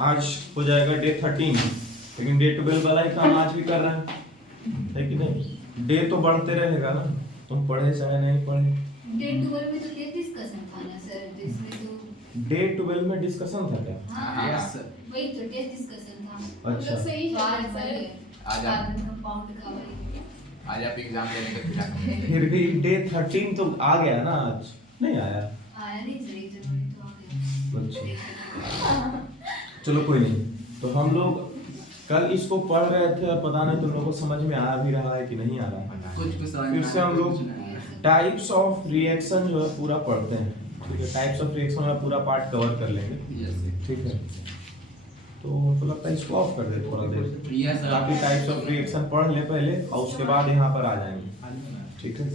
आज हो जाएगा डे 13, लेकिन डे 12 वाला ही काम आज भी कर रहे हैं, है कि नहीं? डे तो बढ़ते रहेगा ना, तुम पढ़े चाहे नहीं पढ़े। डे 12 में तो टेस्ट डिस्कशन था ना सर, जिसमें तो डे 12 में डिस्कशन था क्या? हाँ यस सर। वही तो टेस्ट डिस्कशन था। अच्छा। तो सही है आज सर, आप- कार्बन कंपाउंड का वही। आज आप एग्जाम देने के फिर आएंगे। फिर भी डे 13 तो आ गया ना, आज नहीं आया? आया नहीं सर, जनवरी तो आ गया। अच्छा चलो कोई नहीं। तो हम लोग कल इसको पढ़ रहे थे और पता नहीं तुम लोगों को समझ में आ भी रहा है कि नहीं आ रहा है। कुछ समझ फिर से हम लोग टाइप्स ऑफ रिएक्शन जो है पूरा पढ़ते हैं, ठीक है? टाइप्स ऑफ रिएक्शन में पूरा पार्ट कवर कर लेंगे, ठीक है? तो हमको लगता है इसको ऑफ कर दे थोड़ा देर, यस सर। ताकि टाइप्स ऑफ रिएक्शन पढ़ ले पहले और उसके बाद यहाँ पर आ जाएंगे, ठीक है?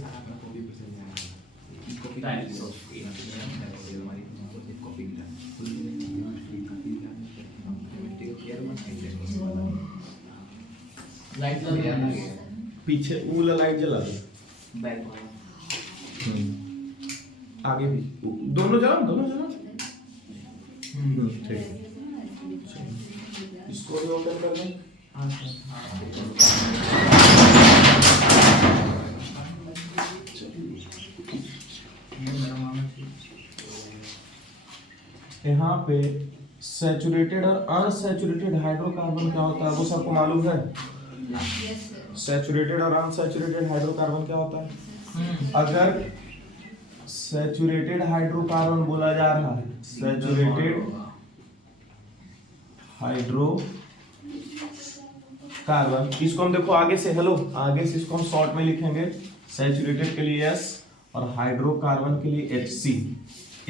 लाइट पीछे वो वाला लाइट जला दो। बैक आगे भी दोनों जलाओ, दोनों जलाओ। ठीक, इसको भी ओपन कर लें। यहाँ पे सैचुरेटेड और अनसैचुरेटेड हाइड्रोकार्बन क्या होता है वो सबको मालूम है? Yes sir. सैचुरेटेड और अनसैचुरेटेड हाइड्रोकार्बन क्या होता है? अगर सैचुरेटेड हाइड्रोकार्बन बोला जा रहा है, सैचुरेटेड हाइड्रोकार्बन, इसको हम देखो आगे से, हेलो आगे से इसको हम शॉर्ट में लिखेंगे, सैचुरेटेड के लिए S और हाइड्रोकार्बन के लिए HC,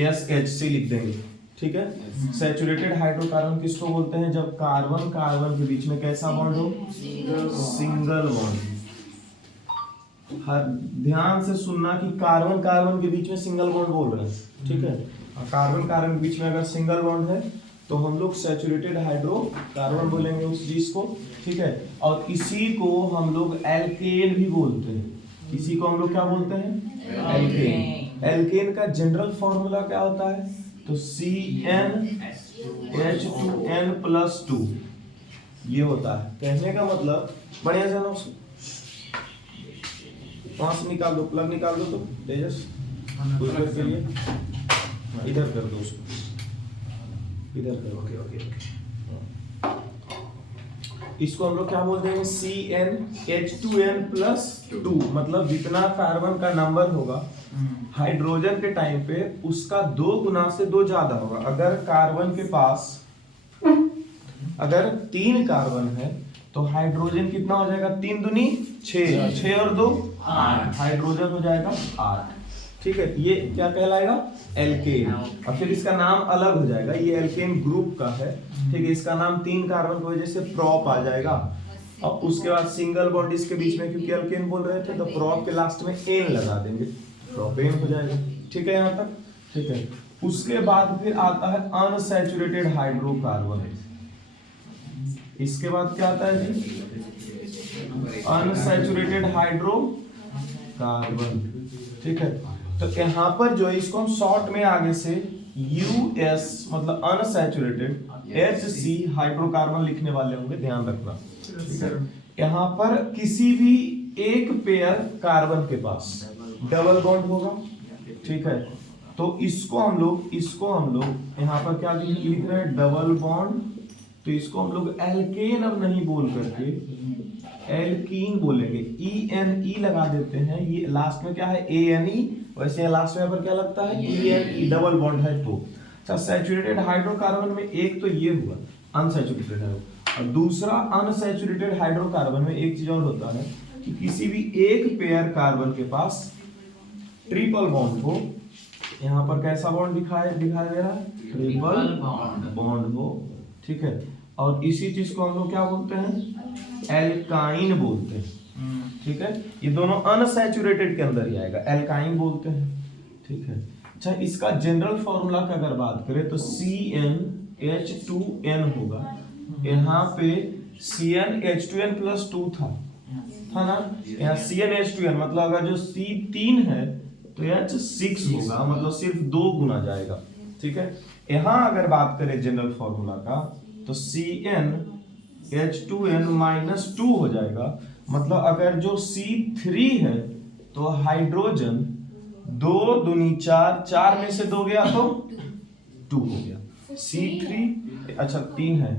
SHC लिख देंगे, ठीक है? सैचुरेटेड हाइड्रोकार्बन किसको बोलते हैं? जब कार्बन कार्बन के बीच में कैसा बॉन्ड हो? Single bond. हर ध्यान से सुनना कि कार्बन कार्बन के बीच में सिंगल बॉन्ड बोल रहे हैं, ठीक है? और कार्बन कार्बन के बीच में अगर सिंगल बॉन्ड है तो हम लोग सैचुरेटेड हाइड्रोकार्बन बोलेंगे उस चीज को, ठीक है? और इसी को हम लोग एल्केन भी बोलते हैं। इसी को हम लोग क्या बोलते हैं? एल्केन। एल्केन का जनरल फॉर्मूला क्या होता है? तो CnH2n+2 ये होता है। कहने का मतलब बढ़िया जाना उसको, वहां से निकाल दो, प्लग निकाल दो तो तेजस उधर के लिए, इधर कर दो उसको, इधर कर। Okay okay okay. इसको हम लोग क्या बोलते हैं? CnH2n+2, मतलब जितना कार्बन का नंबर होगा हाइड्रोजन के टाइम पे उसका 2 गुना से 2 ज्यादा होगा। अगर कार्बन के पास अगर 3 कार्बन है तो हाइड्रोजन कितना हो जाएगा? 3 दूनी 6, 6 और 2 8, हाइड्रोजन हो जाएगा 8, ठीक है? ये क्या कहलाएगा? एल्केन। और फिर इसका नाम अलग हो जाएगा, ये एल्केन ग्रुप का है, ठीक है? इसका नाम 3 कार्बन की वजह से प्रॉप आ जाएगा। और उसके बाद सिंगल बॉन्ड इसके बीच में, क्योंकि एल्केन बोल रहे थे तो प्रॉप के लास्ट में एन लगा देंगे, प्रोपेन हो जाएगा, ठीक है? यहाँ तक ठीक है। उसके बाद फिर आता है अनसैचुरेटेड हाइड्रोकार्बन। इसके बाद क्या आता है जी? अनसैचुरेटेड हाइड्रोकार्बन, ठीक है? तो यहाँ पर जो है इसको हम शॉर्ट में आगे से US मतलब अनसैचुरेटेड, HC हाइड्रोकार्बन लिखने वाले होंगे, ध्यान रखना, ठीक है? यहाँ पर किसी भी एक पेयर कार्बन के पास डबल बॉन्ड होगा, ठीक है? तो इसको हम लोग यहाँ पर क्या लिख रहे हैं? Double bond. तो इसको हम लोग एल्केन अब नहीं बोल करके एल्कीन बोलेंगे, ENE लगा देते हैं। ये लास्ट में क्या है? ANE, वैसे लास्ट में पर क्या लगता है? ENE, डबल बॉन्ड है तो। अच्छा, सैचुरेटेड हाइड्रोकार्बन में एक तो ये हुआ अनसैचुरेटेड है, और दूसरा अनसैचुरेटेड हाइड्रोकार्बन में एक चीज और होता है कि किसी भी एक पेयर कार्बन के पास ट्रिपल बॉन्ड हो। यहाँ पर कैसा बॉन्ड दिखाई दे रहा है? ट्रिपल बॉन्ड हो, ठीक है? और इसी चीज को हम लोग क्या बोलते हैं? एल्काइन बोलते हैं, ठीक है? ये दोनों अनसैचुरेटेड के अंदर ही आएगा, एल्काइन बोलते हैं, ठीक है? अच्छा, इसका जनरल फॉर्मूला की अगर बात करें तो CnH2n होगा। यहाँ पे CnH2n+2 था ना? यहाँ CnH2n मतलब अगर जो C3 है तो H6 होगा, मतलब सिर्फ 2 गुना जाएगा, ठीक है? यहाँ अगर बात करें जनरल फॉर्मूला का तो CnH2n -2 हो जाएगा। मतलब अगर जो C3 है तो हाइड्रोजन 2 दूनी 4, 4 में से 2 गया तो 2 हो गया। C3 अच्छा 3 है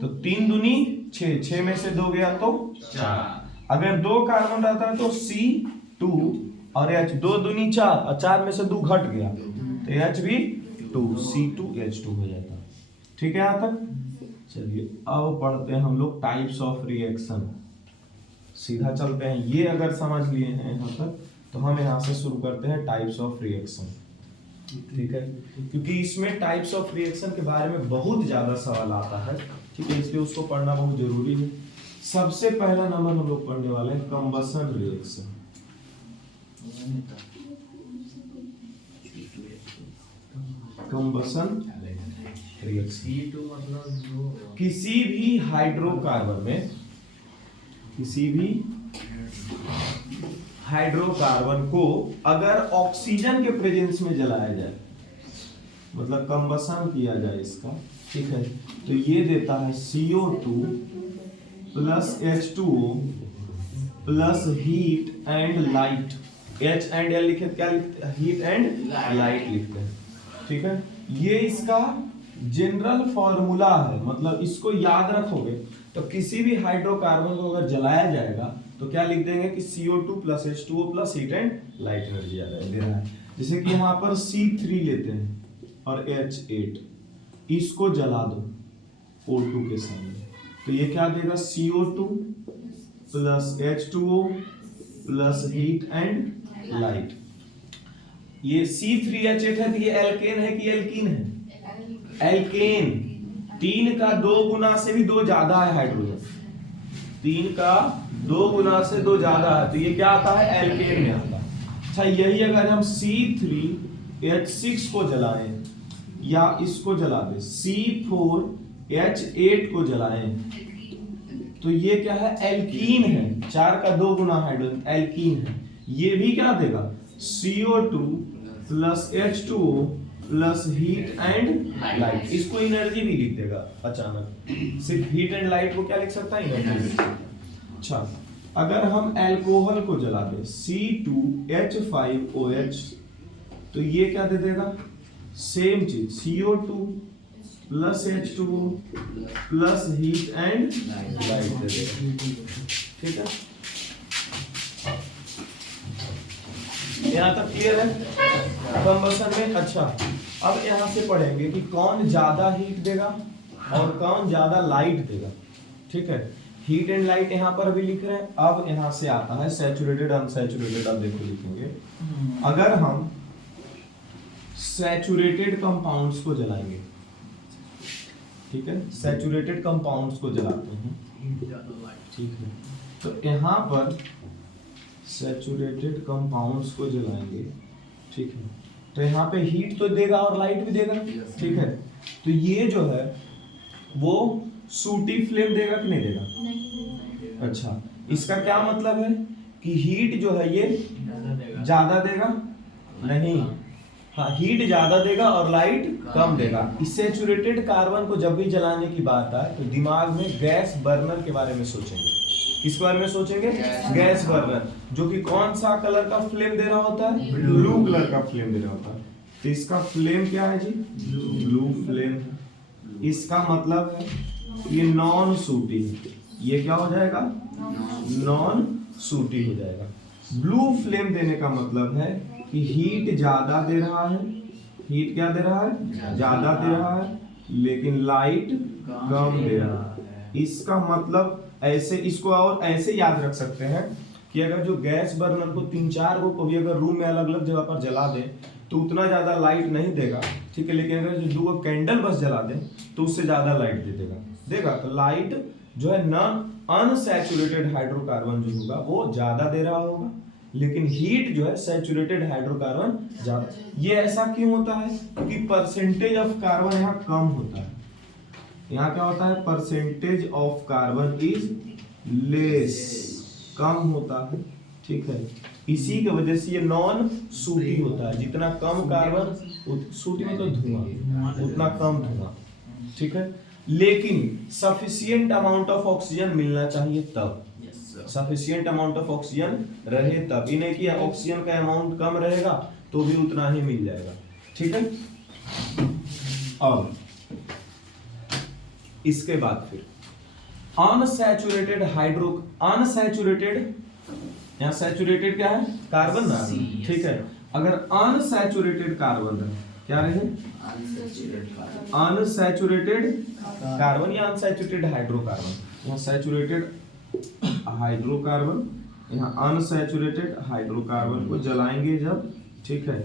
तो 3 दूनी 6, 6 में से 2 गया तो 4। अगर 2 कार्बन रहता है तो C2 और H 2 दूनी 4 और 4 में से 2 घट गया तो H भी 2, C2H2 हो जाता। ठीक है यहाँ तक। चलिए अब पढ़ते हैं हम लोग टाइप्स ऑफ रिएक्शन। सीधा चलते हैं, ये अगर समझ लिए हैं यहाँ तक तो हम यहाँ से शुरू करते हैं टाइप्स ऑफ रिएक्शन। ठीक है, क्योंकि इसमें टाइप्स ऑफ रिएक्शन के बारे में बहुत ज्यादा सवाल आता है। ठीक है, इसलिए उसको पढ़ना बहुत जरूरी है। सबसे पहला नंबर हम लोग पढ़ने वाले हैं combustion reaction. Combustion reaction C2 मतलब जो किसी भी हाइड्रोकार्बन में, किसी भी हाइड्रोकार्बन को अगर ऑक्सीजन के प्रेजेंस में जलाया जाए, मतलब कंबसन किया जाए इसका, ठीक है, तो ये देता है CO2 plus H2O plus heat and light. H and L लिखे क्या लिखते हैं? हीट एंड लाइट लिखते हैं। ठीक है, ये इसका जनरल फॉर्मूला है। मतलब इसको याद रखोगे तो किसी भी हाइड्रोकार्बन को अगर जलाया जाएगा तो क्या लिख देंगे कि CO2 plus H2O plus heat and light energy दे रहा है। जैसे कि यहाँ पर C3 लेते हैं और H8, इसको जला दो O2 के सामने तो ये क्या देगा? CO2 plus H2O plus heat and light. ये C3H8 है तो ये एल्केन है कि एल्कीन है? एल्केन। 3 का 2 गुना से भी 2 ज्यादा है हाइड्रोजन, 3 का 2 गुना से 2 ज्यादा है तो ये क्या आता है? एल्केन में आता है। अच्छा, यही अगर हम C3H6 को जलाएं या इसको जला दें, C4H8 को जलाएं तो ये क्या है? एल्कीन है। 4 का 2 गुना हाइड्रोजन, एल्कीन है। ये भी क्या देगा? CO2 plus H2O plus heat and light. इसको एनर्जी भी लिख देगा अचानक, सिर्फ हीट एंड लाइट को क्या लिख सकता है? एनर्जी। अच्छा, अगर हम अल्कोहल को जला दें C2H5OH तो ये क्या दे देगा? सेम चीज CO2 plus H2O plus heat and light दे देगा। ठीक है, यहाँ तक क्लियर है कंबसन में। अच्छा, अब यहाँ से पढ़ेंगे कि कौन ज्यादा हीट देगा और कौन ज्यादा लाइट देगा। ठीक है, हीट एंड लाइट यहाँ पर भी लिख रहे हैं। अब यहाँ से आता है सैचुरेटेड अनसैचुरेटेड। अब देखो लिखेंगे, अगर हम सैचुरेटेड कंपाउंड्स को जलाएंगे, ठीक है, सैचुरेटेड कंपाउंड्स को जलाते हैं, ठीक है, तो यहाँ पर सैचुरेटेड कंपाउंड्स को जलाएंगे, ठीक है, तो यहाँ पे हीट तो देगा और लाइट भी देगा। ठीक है, तो ये जो है वो सूटी फ्लेम देगा कि नहीं देगा? अच्छा, इसका क्या मतलब है कि हीट जो है ये ज्यादा देगा? नहीं, हाँ, हीट ज्यादा देगा और लाइट कम देगा। इस सैचुरेटेड कार्बन को जब भी जलाने की बात आए तो दिमाग में गैस बर्नर के बारे में सोचेंगे। किस बारे में सोचेंगे? गैस बर्नर, जो कि कौन सा कलर का फ्लेम दे रहा होता है? ब्लू कलर का फ्लेम दे रहा होता है। तो इसका फ्लेम क्या है जी? Blue flame. इसका मतलब है ये नॉन सूटी, ये क्या हो जाएगा? नॉन सूटी हो जाएगा। ब्लू फ्लेम देने का मतलब है कि हीट ज्यादा दे रहा है। हीट क्या दे रहा है? ज्यादा दे रहा है, लेकिन लाइट कम दे रहा है। इसका मतलब ऐसे, इसको और ऐसे याद रख सकते हैं कि अगर जो गैस बर्नर को 3-4 को भी अगर रूम में अलग अलग जगह पर जला दें तो उतना ज्यादा लाइट नहीं देगा। ठीक है, लेकिन अगर जो 2 कैंडल बस जला दें तो उससे ज्यादा लाइट देगा। तो लाइट जो है नॉन अनसैचुरेटेड हाइड्रोकार्बन जो होगा वो ज्यादा दे रहा होगा, लेकिन हीट जो है सैचुरेटेड हाइड्रोकार्बन ज्यादा। ये ऐसा क्यों होता है? क्योंकि परसेंटेज ऑफ कार्बन यहाँ कम होता है। यहाँ क्या होता है? Percentage of carbon is less, कम होता है। ठीक है, इसी की वजह से ये नॉन सूटी होता है। जितना कम कार्बन सूटी मतलब धुआं, उतना कम धुआं, ठीक है। लेकिन सफिशिएंट अमाउंट ऑफ ऑक्सीजन मिलना चाहिए तब, सफिशिएंट अमाउंट ऑफ ऑक्सीजन रहे तब, ये नहीं कि ऑक्सीजन का अमाउंट कम रहेगा तो भी उतना ही मिल जाएगा, ठीक है। अब इसके बाद फिर अनसैचुरेटेड हाइड्रो, अनसैचुरेटेड, यहाँ सैचुरेटेड क्या है, कार्बन ना, ठीक है। अगर अनसैचुरेटेड कार्बन है, क्या रहे, अनसैचुरेटेड कार्बन या अनसैचुरेटेड हाइड्रोकार्बन, यहाँ सैचुरेटेड हाइड्रोकार्बन, यहाँ अनसैचुरेटेड हाइड्रोकार्बन को जलाएंगे जब, ठीक है,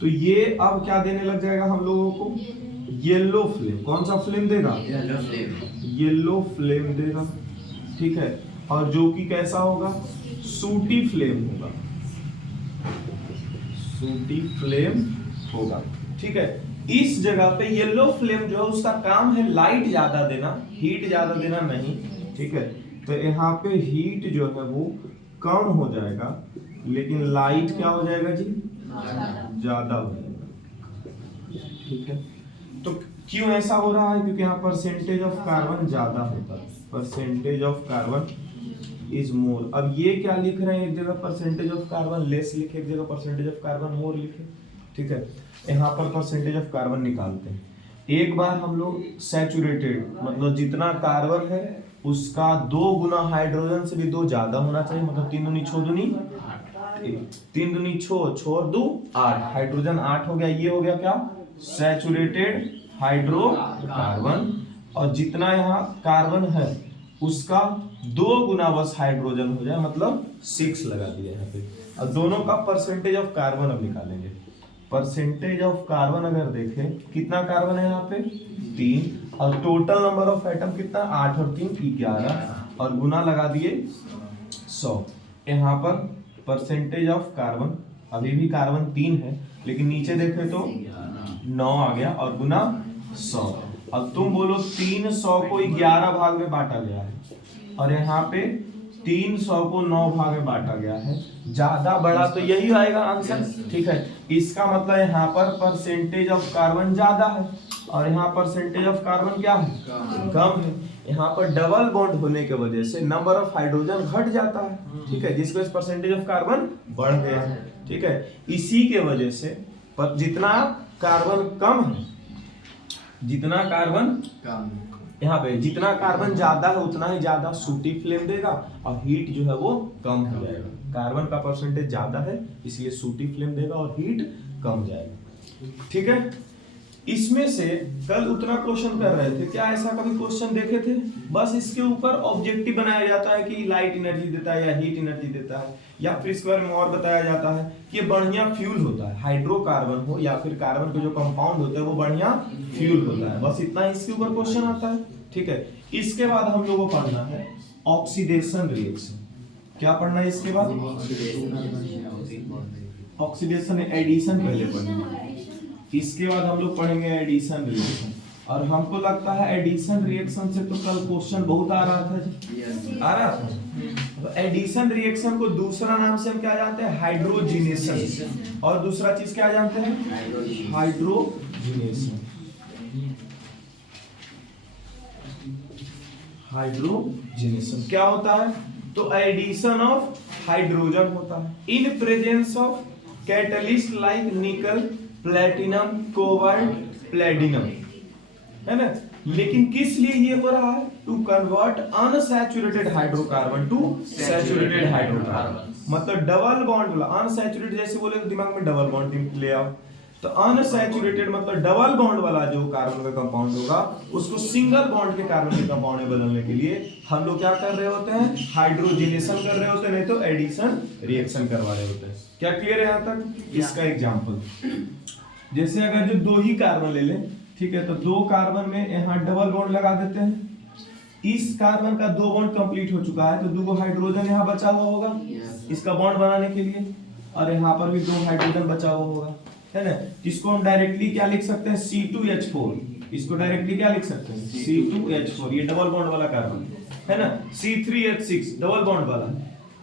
तो ये अब क्या देने लग जाएगा हम लोगों को, येलो फ्लेम। कौन सा फ्लेम देगा, येलो फ्लेम देगा, ठीक है। और जो कि कैसा होगा, सूटी फ्लेम होगा, सूटी फ्लेम होगा, ठीक है। इस जगह पे येलो फ्लेम जो है उसका काम है लाइट ज्यादा देना, हीट ज्यादा देना नहीं, ठीक है। तो यहाँ पे हीट जो है वो कम हो जाएगा, लेकिन लाइट क्या हो जाएगा जी, ज्यादा हो जाएगा, ठीक है। तो क्यों ऐसा हो रहा है, क्योंकि यहाँ परसेंटेज ऑफ कार्बन ज्यादा होता है, percentage of carbon is more. अब ये क्या लिख रहे हैं, एक जगह परसेंटेज ऑफ कार्बन लेस लिखे, एक जगह परसेंटेज ऑफ कार्बन मोर लिखे, ठीक है। यहाँ पर परसेंटेज ऑफ कार्बन निकालते हैं। एक बार हम लोग सैचुरेटेड मतलब जितना कार्बन है उसका 2 गुना हाइड्रोजन से भी 2 ज्यादा होना चाहिए, मतलब 3 दूनी 6 दूनी 3 दूनी 6, छोड़ 2 8, हाइड्रोजन 8 हो गया। ये हो गया क्या, सैचुरेटेड हाइड्रोकार्बन। और जितना यहाँ कार्बन है उसका 2 गुना बस हाइड्रोजन हो जाए, मतलब 6 लगा दिया यहाँ पे। और दोनों का परसेंटेज ऑफ कार्बन अब निकालेंगे। परसेंटेज ऑफ कार्बन अगर देखें, कितना कार्बन है यहाँ पे 3, और टोटल नंबर ऑफ एटम कितना 8 और 3 11, और गुना लगा दिए 100। यहाँ पर परसेंटेज ऑफ कार्बन, अभी भी कार्बन 3 है लेकिन नीचे देखें तो 9 आ गया, और गुना 100। अब तुम बोलो 300 को 11 भाग में बांटा गया है, और यहाँ पे 300 को 9 भाग में बांटा गया है, ज्यादा बड़ा तो यही आएगा आंसर, ठीक है। इसका मतलब यहाँ पर परसेंटेज ऑफ कार्बन ज्यादा है, और यहाँ परसेंटेज ऑफ कार्बन क्या है, कम है। यहाँ पर डबल बॉन्ड होने की वजह से नंबर ऑफ हाइड्रोजन घट जाता है, ठीक है, जिसकी वजह से परसेंटेज ऑफ कार्बन बढ़ गया है, ठीक है। इसी के वजह से जितना कार्बन कम है, जितना कार्बन यहाँ पे जितना कार्बन ज्यादा है उतना ही ज्यादा सूटी फ्लेम देगा, और हीट जो है वो कम हो जाएगा। कार्बन का परसेंटेज ज्यादा है इसलिए सूटी फ्लेम देगा और हीट कम जाएगा, ठीक है। इसमें से कल उतना क्वेश्चन कर रहे थे, क्या ऐसा कभी क्वेश्चन देखे थे? बस इसके ऊपर ऑब्जेक्टिव बनाया जाता है कि लाइट एनर्जी देता है या हीट एनर्जी देता है, या फिर इसके बारे में और बताया जाता है कि ये बढ़िया फ्यूल होता है, हाइड्रोकार्बन हो या फिर कार्बन के जो कंपाउंड होते हैं वो बढ़िया फ्यूल होता है। बस इतना इसके ऊपर क्वेश्चन आता है, ठीक है। इसके बाद हम लोगों को पढ़ना है ऑक्सीडेशन रिएक्शन। क्या पढ़ना है इसके बाद? ऑक्सीडेशन एडिशन पहले पढ़ेंगे, इसके बाद हम लोग पढ़ेंगे एडिशन रिएक्शन। और हमको लगता है एडिशन रिएक्शन से तो कल क्वेश्चन बहुत आ रहा था जी, आ रहा था। तो एडिशन रिएक्शन को दूसरा नाम से हम क्या जानते हैं? हाइड्रोजिनेशन। और दूसरा चीज क्या जानते हैं? हाइड्रोजिनेशन। हाइड्रोजिनेशन क्या होता है? तो एडिशन ऑफ हाइड्रोजन होता है in presence of catalyst like nickel, platinum, cobalt, palladium, है ना। लेकिन किस लिए ये हो रहा है? To convert unsaturated hydrocarbon to saturated hydrocarbon. मतलब डबल बॉन्ड वाला, अनसैचुरेटेड जैसे बोले तो दिमाग में डबल बॉन्ड ले आओ, तो अनसैचुरेटेड मतलब डबल बॉन्ड वाला जो कार्बन का कंपाउंड होगा उसको सिंगल बॉन्ड के कार्बन के कंपाउंड में बदलने के लिए हम लोग क्या कर रहे होते हैं? हाइड्रोजिनेशन कर रहे होते हैं, नहीं तो एडिशन रिएक्शन करवा रहे होते हैं। क्या क्लियर है यहाँ तक? इसका एग्जांपल जैसे अगर जो 2 ही कार्बन ले लें, ठीक है, तो 2 कार्बन में यहाँ डबल बॉन्ड लगा देते हैं। इस कार्बन का 2 बॉन्ड कंप्लीट हो चुका है, तो 2 हाइड्रोजन यहाँ बचा हुआ होगा इसका बॉन्ड बनाने के लिए, और यहाँ पर भी 2 हाइड्रोजन बचा हुआ होगा, है ना। इसको हम डायरेक्टली क्या लिख सकते हैं? C2H4। इसको डायरेक्टली क्या लिख सकते हैं? C2H4, ये डबल बॉन्ड वाला कार्बन है ना। C3H6 डबल बॉन्ड वाला,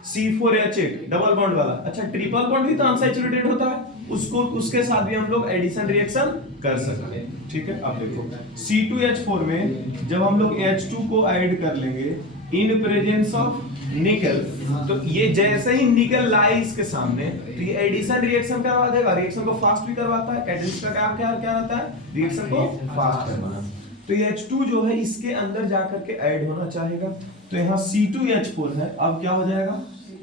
C4H8 डबल बॉन्ड वाला। अच्छा, ट्रिपल बॉन्ड भी तो अनसैचुरेटेड होता है, उसको उसके साथ भी हम लोग एडिशन रिएक्शन कर सकते हैं। ठीक है, अब देखो C2H4 में जब हम लोग H2 को ऐड कर लेंगे इन प्रेजेंस ऑफ निकल, तो ये जैसे ही निकल लाई इसके सामने तो ये एडिशन रिएक्शन करवा देगा, रिएक्शन को फास्ट भी करवाता है। कैटेलिस्ट का काम क्या क्या रहता है, रिएक्शन को फास्ट करवाना। तो ये H2 जो है इसके अंदर जाकर के ऐड होना चाहेगा, तो यहाँ C2H4 है, अब क्या हो जाएगा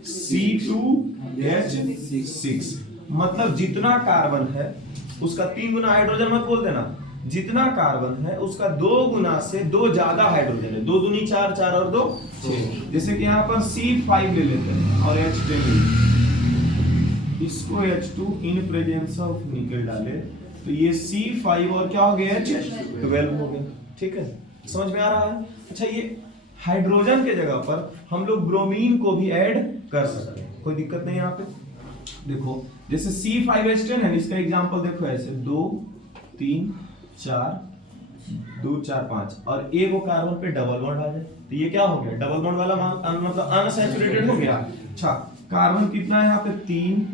C2H6, मतलब जितना कार्बन है उसका 3 गुना हाइड्रोजन मत बोल देना, जितना कार्बन है उसका 2 गुना से 2 ज्यादा हाइड्रोजन है, 2 दूनी 4, 4 और 2 6। जैसे कि यहाँ पर C5 ले लेते हैं और H10 ले लेते हैं, इसको H2 इन प्रेजेंस ऑफ निकल डाले तो ये C5 और क्या हो गया H12 हो गया। ठीक है, समझ में आ रहा है। अच्छा, ये हाइड्रोजन के जगह पर हम लोग ब्रोमीन को भी ऐड कर सकते हैं, कोई दिक्कत नहीं। यहाँ पे देखो जैसे C5H10 है, इसका एग्जांपल देखो ऐसे 2 3 4 2 4 5 और एक वो कार्बन पे डबल बॉन्ड आ जाए तो ये क्या हो गया, डबल बॉन्ड वाला मतलब अनसैचुरेटेड हो गया। अच्छा, कार्बन कितना है यहाँ पे 3,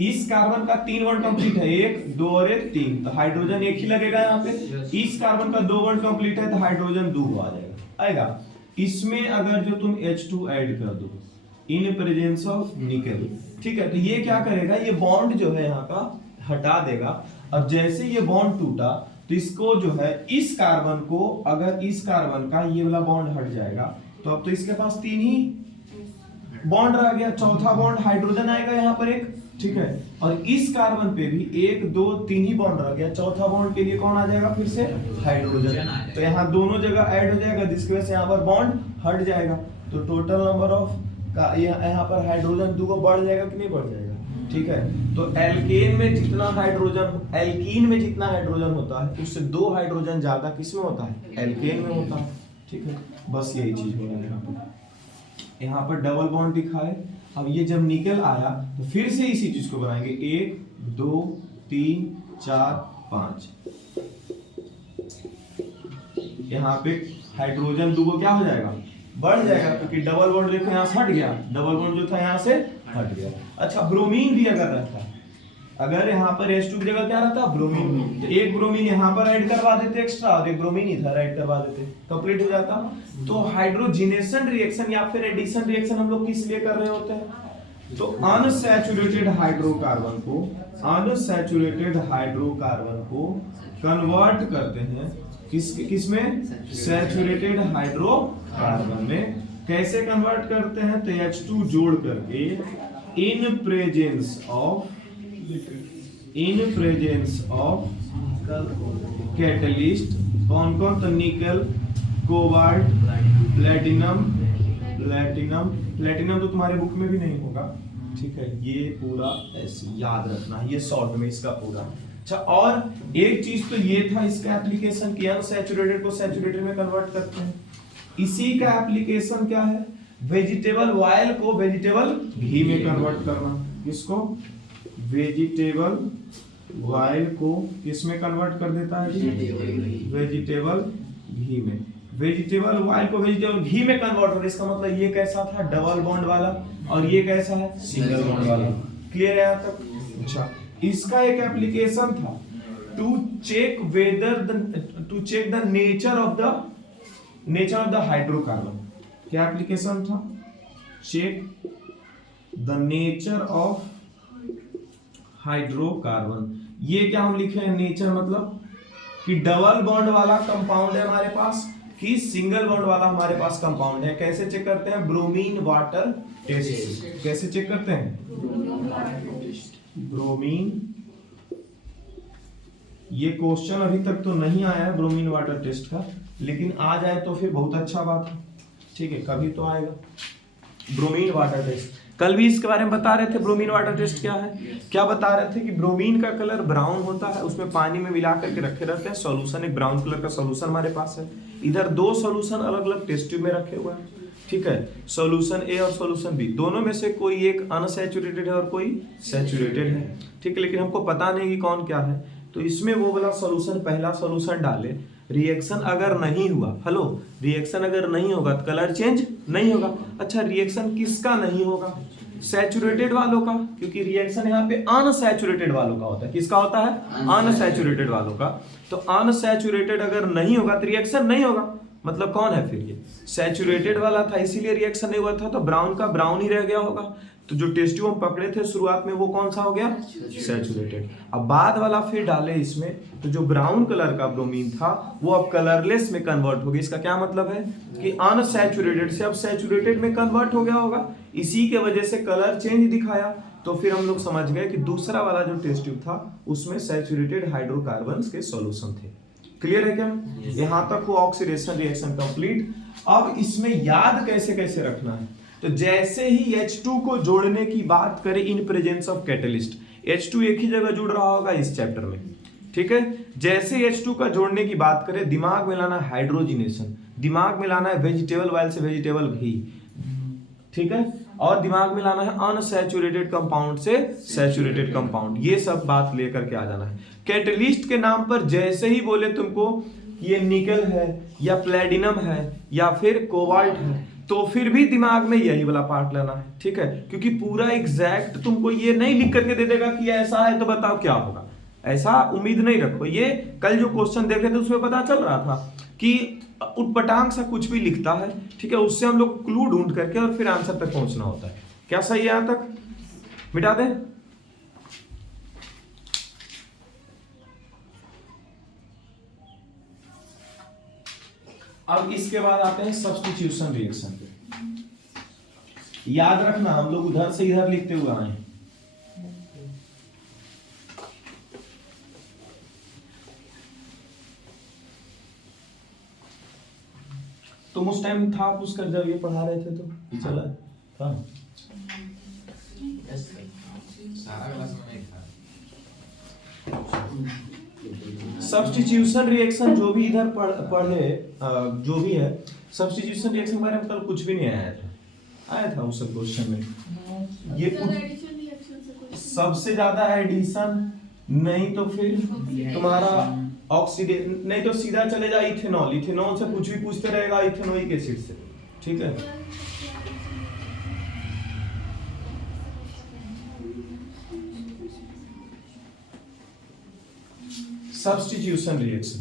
इस कार्बन का 3 बॉन्ड कंप्लीट है, 1 2 और 1 3, तो हाइड्रोजन एक ही लगेगा यहाँ पे। इस कार्बन का 2 बॉन्ड कंप्लीट है तो हाइड्रोजन 2 आ जाएगा आएगा। इसमें अगर जो तुम H2 ऐड कर दो इन प्रेजेंस ऑफ निकल, ठीक है, तो ये क्या करेगा, ये बॉन्ड जो है यहाँ का हटा देगा। अब जैसे ये बॉन्ड टूटा तो इसको जो है इस कार्बन को, अगर इस कार्बन का ये वाला बॉन्ड हट जाएगा तो अब तो इसके पास 3 ही बॉन्ड रह गया, चौथा बॉन्ड हाइड्रोजन आएगा यहाँ पर एक। ठीक है, और इस कार्बन पे भी 1 2 3 ही बॉन्ड रह गया, चौथा बॉन्ड के लिए कौन आ जाएगा फिर से हाइड्रोजन। तो यहाँ दोनों जगह ऐड हो जाएगा जिसकी वजह से यहाँ पर बॉन्ड हट जाएगा, तो टोटल नंबर ऑफ का यहाँ पर हाइड्रोजन 2 बढ़ जाएगा कि नहीं बढ़ जाएगा। ठीक है, तो एल्केन में जितना हाइड्रोजन, एल्कीन में जितना हाइड्रोजन होता है उससे 2 हाइड्रोजन ज्यादा किसमें होता है, एल्केन में होता है। ठीक है, बस यही चीज हो रहा है यहाँ पर डबल बॉन्ड दिखा है। अब ये जब निकल आया तो फिर से इसी चीज को बनाएंगे, 1 2 3 4 5, यहाँ पे हाइड्रोजन 2 क्या हो जाएगा, बढ़ जाएगा, क्योंकि डबल बॉन्ड देखो यहाँ से हट गया, डबल बॉन्ड जो था यहाँ से हट गया। अच्छा, ब्रोमीन भी अगर रहता है, अगर यहाँ पर H2 की जगह क्या रहता ब्रोमीन, तो एक ब्रोमीन यहाँ पर ऐड करवा देते एक्स्ट्रा और एक ब्रोमीन इधर ऐड करवा देते, कंप्लीट हो जाता। तो हाइड्रोजिनेशन रिएक्शन या फिर एडिशन रिएक्शन हम लोग किस लिए कर रहे होते हैं, तो अनसैचुरेटेड हाइड्रोकार्बन को कन्वर्ट करते हैं किसमें, सैचुरेटेड हाइड्रोकार्बन में। कैसे कन्वर्ट करते हैं, तो H2 जोड़ करके इन प्रेजेंस ऑफ कैटलिस्ट, कौन कौन, तो निकल, कोबाल्ट, प्लेटिनम तो तुम्हारे बुक में भी नहीं होगा। ठीक है, ये पूरा ऐसे याद रखना, ये शॉर्ट में इसका पूरा। अच्छा, और एक चीज तो ये था इसका एप्लीकेशन कि अनसैचुरेटेड को सैचुरेटेड में कन्वर्ट करते हैं। इसी का एप्लीकेशन क्या है, वेजिटेबल ऑयल को वेजिटेबल घी में कन्वर्ट करना। किसको, वेजिटेबल ऑयल को किस में कन्वर्ट कर देता है, वेजिटेबल घी में। वेजिटेबल ऑयल को वेजिटेबल घी में कन्वर्ट कर, इसका मतलब ये कैसा था, डबल बॉन्ड वाला, और ये कैसा है, सिंगल बॉन्ड वाला। क्लियर है यहाँ तक। अच्छा, इसका एक एप्लीकेशन था to check the nature of the hydrocarbon. क्या एप्लीकेशन था, check the nature of hydrocarbon. ये क्या हम लिखे हैं, नेचर मतलब कि डबल बॉन्ड वाला कंपाउंड है हमारे पास कि सिंगल बॉन्ड वाला हमारे पास कंपाउंड है। कैसे चेक करते हैं, ब्रोमीन वाटर टेस्ट। कैसे चेक करते हैं, ब्रोमीन, ये क्वेश्चन अभी तक तो नहीं आया है ब्रोमीन वाटर टेस्ट का, लेकिन आ जाए तो फिर बहुत अच्छा बात है। ठीक है, कभी तो आएगा ब्रोमीन वाटर टेस्ट। कल भी इसके बारे में बता रहे थे, ब्रोमीन वाटर टेस्ट क्या है। क्या बता रहे थे कि ब्रोमीन का कलर ब्राउन होता है, उसमें पानी में मिला करके रखे रहते हैं सॉल्यूशन, एक ब्राउन कलर का सॉल्यूशन हमारे पास है। इधर 2 सॉल्यूशन अलग अलग टेस्ट ट्यूब में रखे हुए हैं। ठीक है, सॉल्यूशन ए और सॉल्यूशन बी, दोनों में से कोई एक अनसैचुरेटेड है और कोई सैचुरेटेड है। ठीक है, लेकिन हमको पता नहीं कि कौन क्या है, तो इसमें वो वाला सॉल्यूशन, पहला सॉल्यूशन डाले, रिएक्शन अगर नहीं हुआ, रिएक्शन अगर नहीं होगा तो कलर चेंज नहीं होगा। अच्छा, रिएक्शन किसका नहीं होगा, सैचुरेटेड वालों का, क्योंकि रिएक्शन यहाँ पे अनसैचुरेटेड वालों का होता है। किसका होता है? अनसैचुरेटेड वालों का। तो अनसैचुरेटेड अगर नहीं होगा तो रिएक्शन नहीं होगा। मतलब कौन है फिर? ये सैचुरेटेड वाला था, इसीलिए रिएक्शन नहीं हुआ था, तो ब्राउन का ब्राउन ही रह गया होगा। तो जो टेस्ट ट्यूब हम पकड़े थे शुरुआत में वो कौन सा हो गया? सैचुरेटेड। अब बाद वाला फिर डाले इसमें, तो जो ब्राउन कलर का ब्रोमीन था वो अब कलरलेस में कन्वर्ट हो गया। इसका क्या मतलब है कि अनसैचुरेटेड से अब सैचुरेटेड में कन्वर्ट हो गया होगा, इसी के वजह से कलर चेंज दिखाया। तो फिर हम लोग समझ गए कि दूसरा वाला जो टेस्ट ट्यूब था उसमें सैचुरेटेड हाइड्रोकार्बन्स के सॉल्यूशन थे। क्लियर है क्या? यहां तक वो ऑक्सीडेशन रिएक्शन कंप्लीट। अब इसमें याद कैसे कैसे रखना है, तो जैसे ही H2 को जोड़ने की बात करें इन प्रेजेंस ऑफ कैटलिस्ट, H2 एक ही जगह जुड़ रहा होगा इस चैप्टर में, ठीक है। जैसे H2 का जोड़ने की बात करें, दिमाग में लाना है हाइड्रोजिनेशन, दिमाग में लाना है वेजिटेबल ऑयल से वेजिटेबल घी, ठीक है, और दिमाग में लाना है अनसैचुरेटेड कंपाउंड से सैचुरेटेड कंपाउंड। ये सब बात लेकर के आ जाना है। कैटलिस्ट के नाम पर जैसे ही बोले तुमको ये निकल है या प्लेटिनम है या फिर कोबाल्ट है, तो फिर भी दिमाग में यही वाला पार्ट लेना है, ठीक है। क्योंकि पूरा एग्जैक्ट तुमको ये नहीं लिख करके दे देगा कि ऐसा है तो बताओ क्या होगा, ऐसा उम्मीद नहीं रखो। ये कल जो क्वेश्चन देख रहे थे उसमें पता चल रहा था कि उटपटांग सा कुछ भी लिखता है, ठीक है, उससे हम लोग क्लू ढूंढ करके और फिर आंसर तक पहुंचना होता है। क्या सही है? यहां तक मिटा दें। अब इसके बाद आते हैं सब्स्टिट्यूशन रिएक्शन पे। याद रखना हम लोग उधर से इधर लिखते हुए आए हैं। तुम उस टाइम था पुष्कर जब ये पढ़ा रहे थे तो चला था? सब्स्टिट्यूशन रिएक्शन जो भी इधर पढ़े जो भी है, सब्स्टिट्यूशन रिएक्शन के बारे में कल कुछ भी नहीं आया था उस क्वेश्चन में। ये सबसे ज्यादा एडिशन नहीं तो फिर तुम्हारा ऑक्सीडेशन, नहीं तो सीधा चले जा इथेनॉल। इथेनॉल से कुछ भी पूछते रहेगा इथेनोइक एसिड से, ठीक है। सब्स्टिट्यूशन रिएक्शन,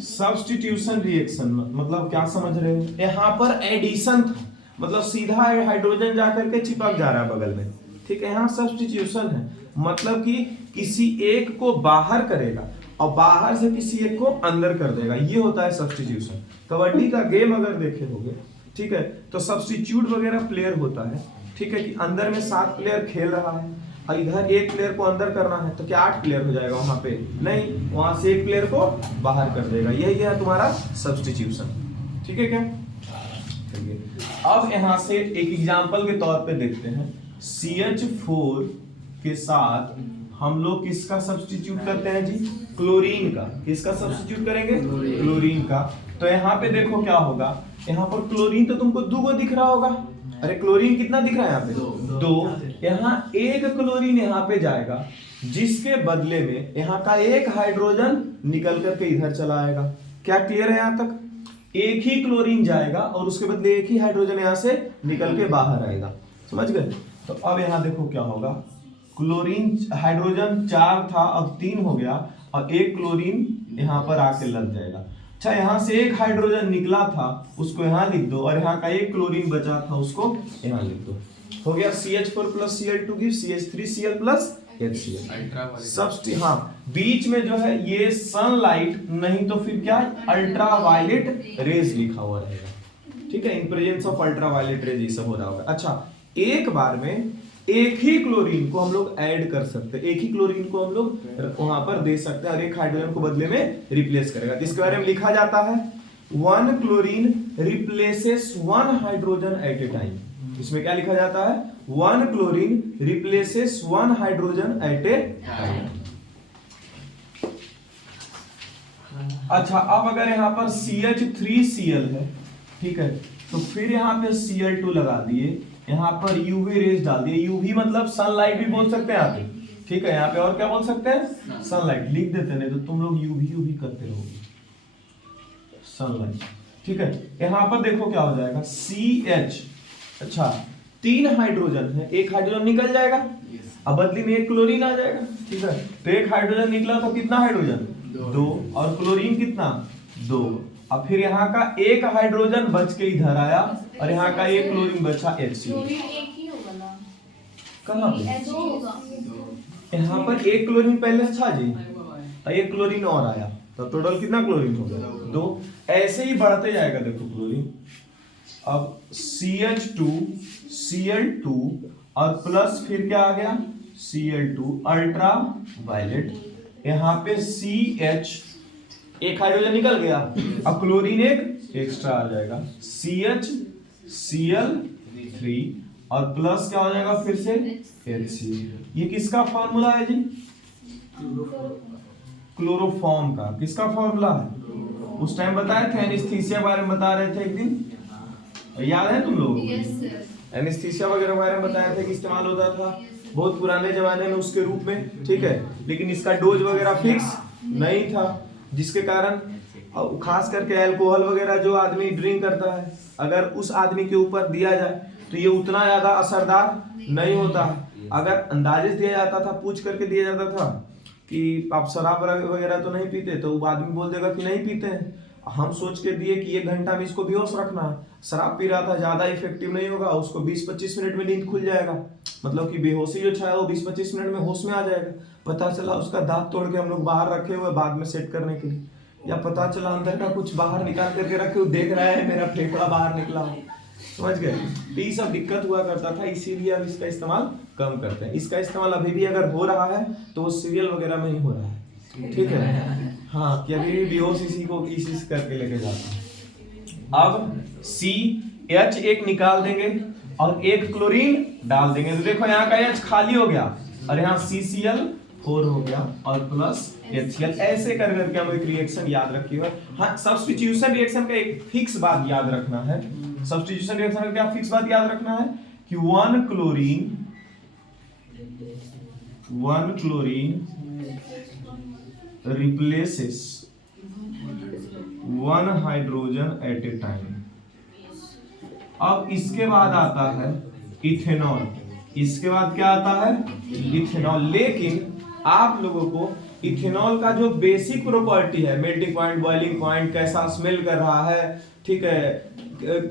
सब्स्टिट्यूशन रिएक्शन मतलब क्या समझ रहे हो? यहाँ पर एडिशन था, मतलब सीधा हाइड्रोजन जाकर के चिपक जा रहा है बगल में, ठीक है। यहाँ सब्स्टिट्यूशन है, मतलब कि किसी एक को बाहर करेगा और बाहर से किसी एक को अंदर कर देगा, ये होता है सब्स्टिट्यूशन। कबड्डी का गेम अगर देखे होगे, ठीक है, तो सब्स्टिट्यूट वगैरह प्लेयर होता है, ठीक है, कि अंदर में 7 प्लेयर खेल रहा है और इधर एक प्लेयर को अंदर करना है, तो क्या 8 प्लेयर हो जाएगा? वहां पे नहीं, वहां से एक प्लेयर को बाहर कर देगा। यही है तुम्हारा सब्स्टिट्यूशन, ठीक है क्या? चलिए अब यहां से एक एग्जांपल के तौर पे देखते हैं। CH4 के साथ हम लोग किसका सब्स्टिट्यूट करते हैं जी? क्लोरीन का। किसका सब्स्टिट्यूट करेंगे? क्लोरीन का। तो यहाँ पे देखो क्या होगा, यहाँ पर क्लोरीन तो तुमको 2 दिख रहा होगा। अरे क्लोरीन कितना दिख रहा है यहाँ पे? 2। यहाँ एक क्लोरीन यहाँ पे जाएगा, जिसके बदले में यहाँ का एक हाइड्रोजन निकल करके इधर चला आएगा। क्या क्लियर है यहाँ तक? एक ही क्लोरीन जाएगा और उसके बदले एक ही हाइड्रोजन यहाँ से निकल के बाहर आएगा। समझ गए? तो अब यहाँ देखो क्या होगा, क्लोरीन हाइड्रोजन 4 था अब 3 हो गया और एक क्लोरीन यहाँ पर आके लग जाएगा। अच्छा, यहाँ से एक हाइड्रोजन निकला था उसको यहाँ लिख दो और यहाँ का एक क्लोरीन बचा था उसको यहाँ लिख दो। हो गया CH4 plus Cl2 give CH3Cl plus HCl। सबसे हाँ, बीच में जो है ये सनलाइट नहीं तो फिर क्या, अल्ट्रावायलेट रेज लिखा हुआ रहेगा, ठीक है। In presence of ultraviolet rays ये सब हो रहा होगा। अच्छा, एक बार में एक ही क्लोरीन को हम लोग ऐड कर सकते हैं, एक ही क्लोरीन को हम लोग वहां पर दे सकते हैं और एक हाइड्रोजन को बदले में रिप्लेस करेगा। इसके बारे में लिखा जाता है 1 chlorine replaces 1 hydrogen at a time. इसमें क्या लिखा जाता है? 1 chlorine replaces 1 hydrogen at a time. अच्छा, अब अगर यहाँ पर CH3Cl है, ठीक है, तो फिर यहाँ पे Cl2 लगा दिए, यहाँ पर UV रेज डाल दिए। UV मतलब सनलाइट भी बोल सकते हैं यहाँ पे, ठीक है। यहाँ पे और क्या बोल सकते हैं? सनलाइट लिख देते, नहीं तो तुम लोग UV करते रहोगे, सनलाइट, ठीक है। यहाँ पर देखो क्या हो जाएगा, CH अच्छा 3 हाइड्रोजन है, एक हाइड्रोजन निकल जाएगा, अब बदली में एक क्लोरीन आ जाएगा, ठीक है। तो एक हाइड्रोजन निकला तो कितना हाइड्रोजन 2 और क्लोरीन कितना 2। अब फिर यहाँ का एक हाइड्रोजन बच के इधर आया और यहाँ का एक क्लोरीन बचा HCl। क्लोरीन एक ही होगा ना, कहाँ पे? दो होगा। यहाँ पर एक क्लोरीन पहले था जी और एक क्लोरीन और आया, तो टोटल कितना क्लोरीन हो गया 2। ऐसे ही बढ़ते जाएगा देखो क्लोरीन। अब CH2 Cl2 और प्लस फिर क्या आ गया Cl2 अल्ट्रा वायलेट, यहाँ पे CH एक हाइड्रोजन निकल गया, अब क्लोरीन एक एक्स्ट्रा आ जाएगा CH Cl3 और प्लस क्या हो जाएगा फिर से HC। ये किसका फॉर्मूला है जी? क्लोरोफॉर्म का। किसका फॉर्मूला है? उस टाइम बताया थे एनेस्थीसिया के बारे में बता रहे थे एक दिन, याद है तुम लोग? Yes sir. एनेस्थीसिया वगैरह के बारे में बताया था कि इस्तेमाल होता था बहुत पुराने जमाने में उसके रूप में, ठीक है। लेकिन इसका डोज वगैरह फिक्स नहीं था, जिसके कारण खास करके अल्कोहल वगैरह जो आदमी ड्रिंक करता है, अगर उस आदमी के ऊपर दिया जाए तो ये उतना ज्यादा असरदार नहीं होता है। अगर अंदाजे दिया जाता था, पूछ करके दिया जाता था कि आप शराब वगैरह तो नहीं पीते, तो वो आदमी बोल देगा कि नहीं पीते हैं। हम सोच के दिए कि 1 घंटा में इसको बेहोश रखना है, शराब पी रहा था, ज्यादा इफेक्टिव नहीं होगा, उसको 20-25 मिनट में नींद खुल जाएगा, मतलब कि बेहोशी जो छाया वो 20-25 मिनट में होश में आ जाएगा। पता चला उसका दांत तोड़ के हम लोग बाहर रखे हुए बाद में सेट करने के लिए, या पता चला अंदर का कुछ बाहर निकाल करके रखे हुए, देख रहा है मेरा फेफड़ा बाहर निकला हो, समझ गए। तो ये सब दिक्कत हुआ करता था, इसीलिए अब इसका इस्तेमाल कम करते हैं। इसका इस्तेमाल अभी भी अगर हो रहा है तो वो सीरियल वगैरह में ही हो रहा है, ठीक है। हाँ, कि अभी भी बेहोश इसी से करके लेके जाता है। अब CH एक निकाल देंगे और एक क्लोरीन डाल देंगे, तो देखो यहाँ का H खाली हो गया और यहाँ CCl4 हो गया और प्लस HCl। ऐसे कर करके हम एक रिएक्शन याद रखिएगा। हाँ, सब्स्टिट्यूशन रिएक्शन का एक फिक्स बात याद रखना है। सब्स्टिट्यूशन रिएक्शन का क्या फिक्स बात याद रखना है कि 1 chlorine replaces 1 hydrogen at a time. अब इसके बाद आता है इथेनॉल, इसके बाद क्या आता है इथेनॉल। लेकिन आप लोगों को इथेनॉल का जो बेसिक प्रॉपर्टी है, मेल्टिंग पॉइंट, बॉइलिंग पॉइंट, कैसा स्मेल कर रहा है, ठीक है,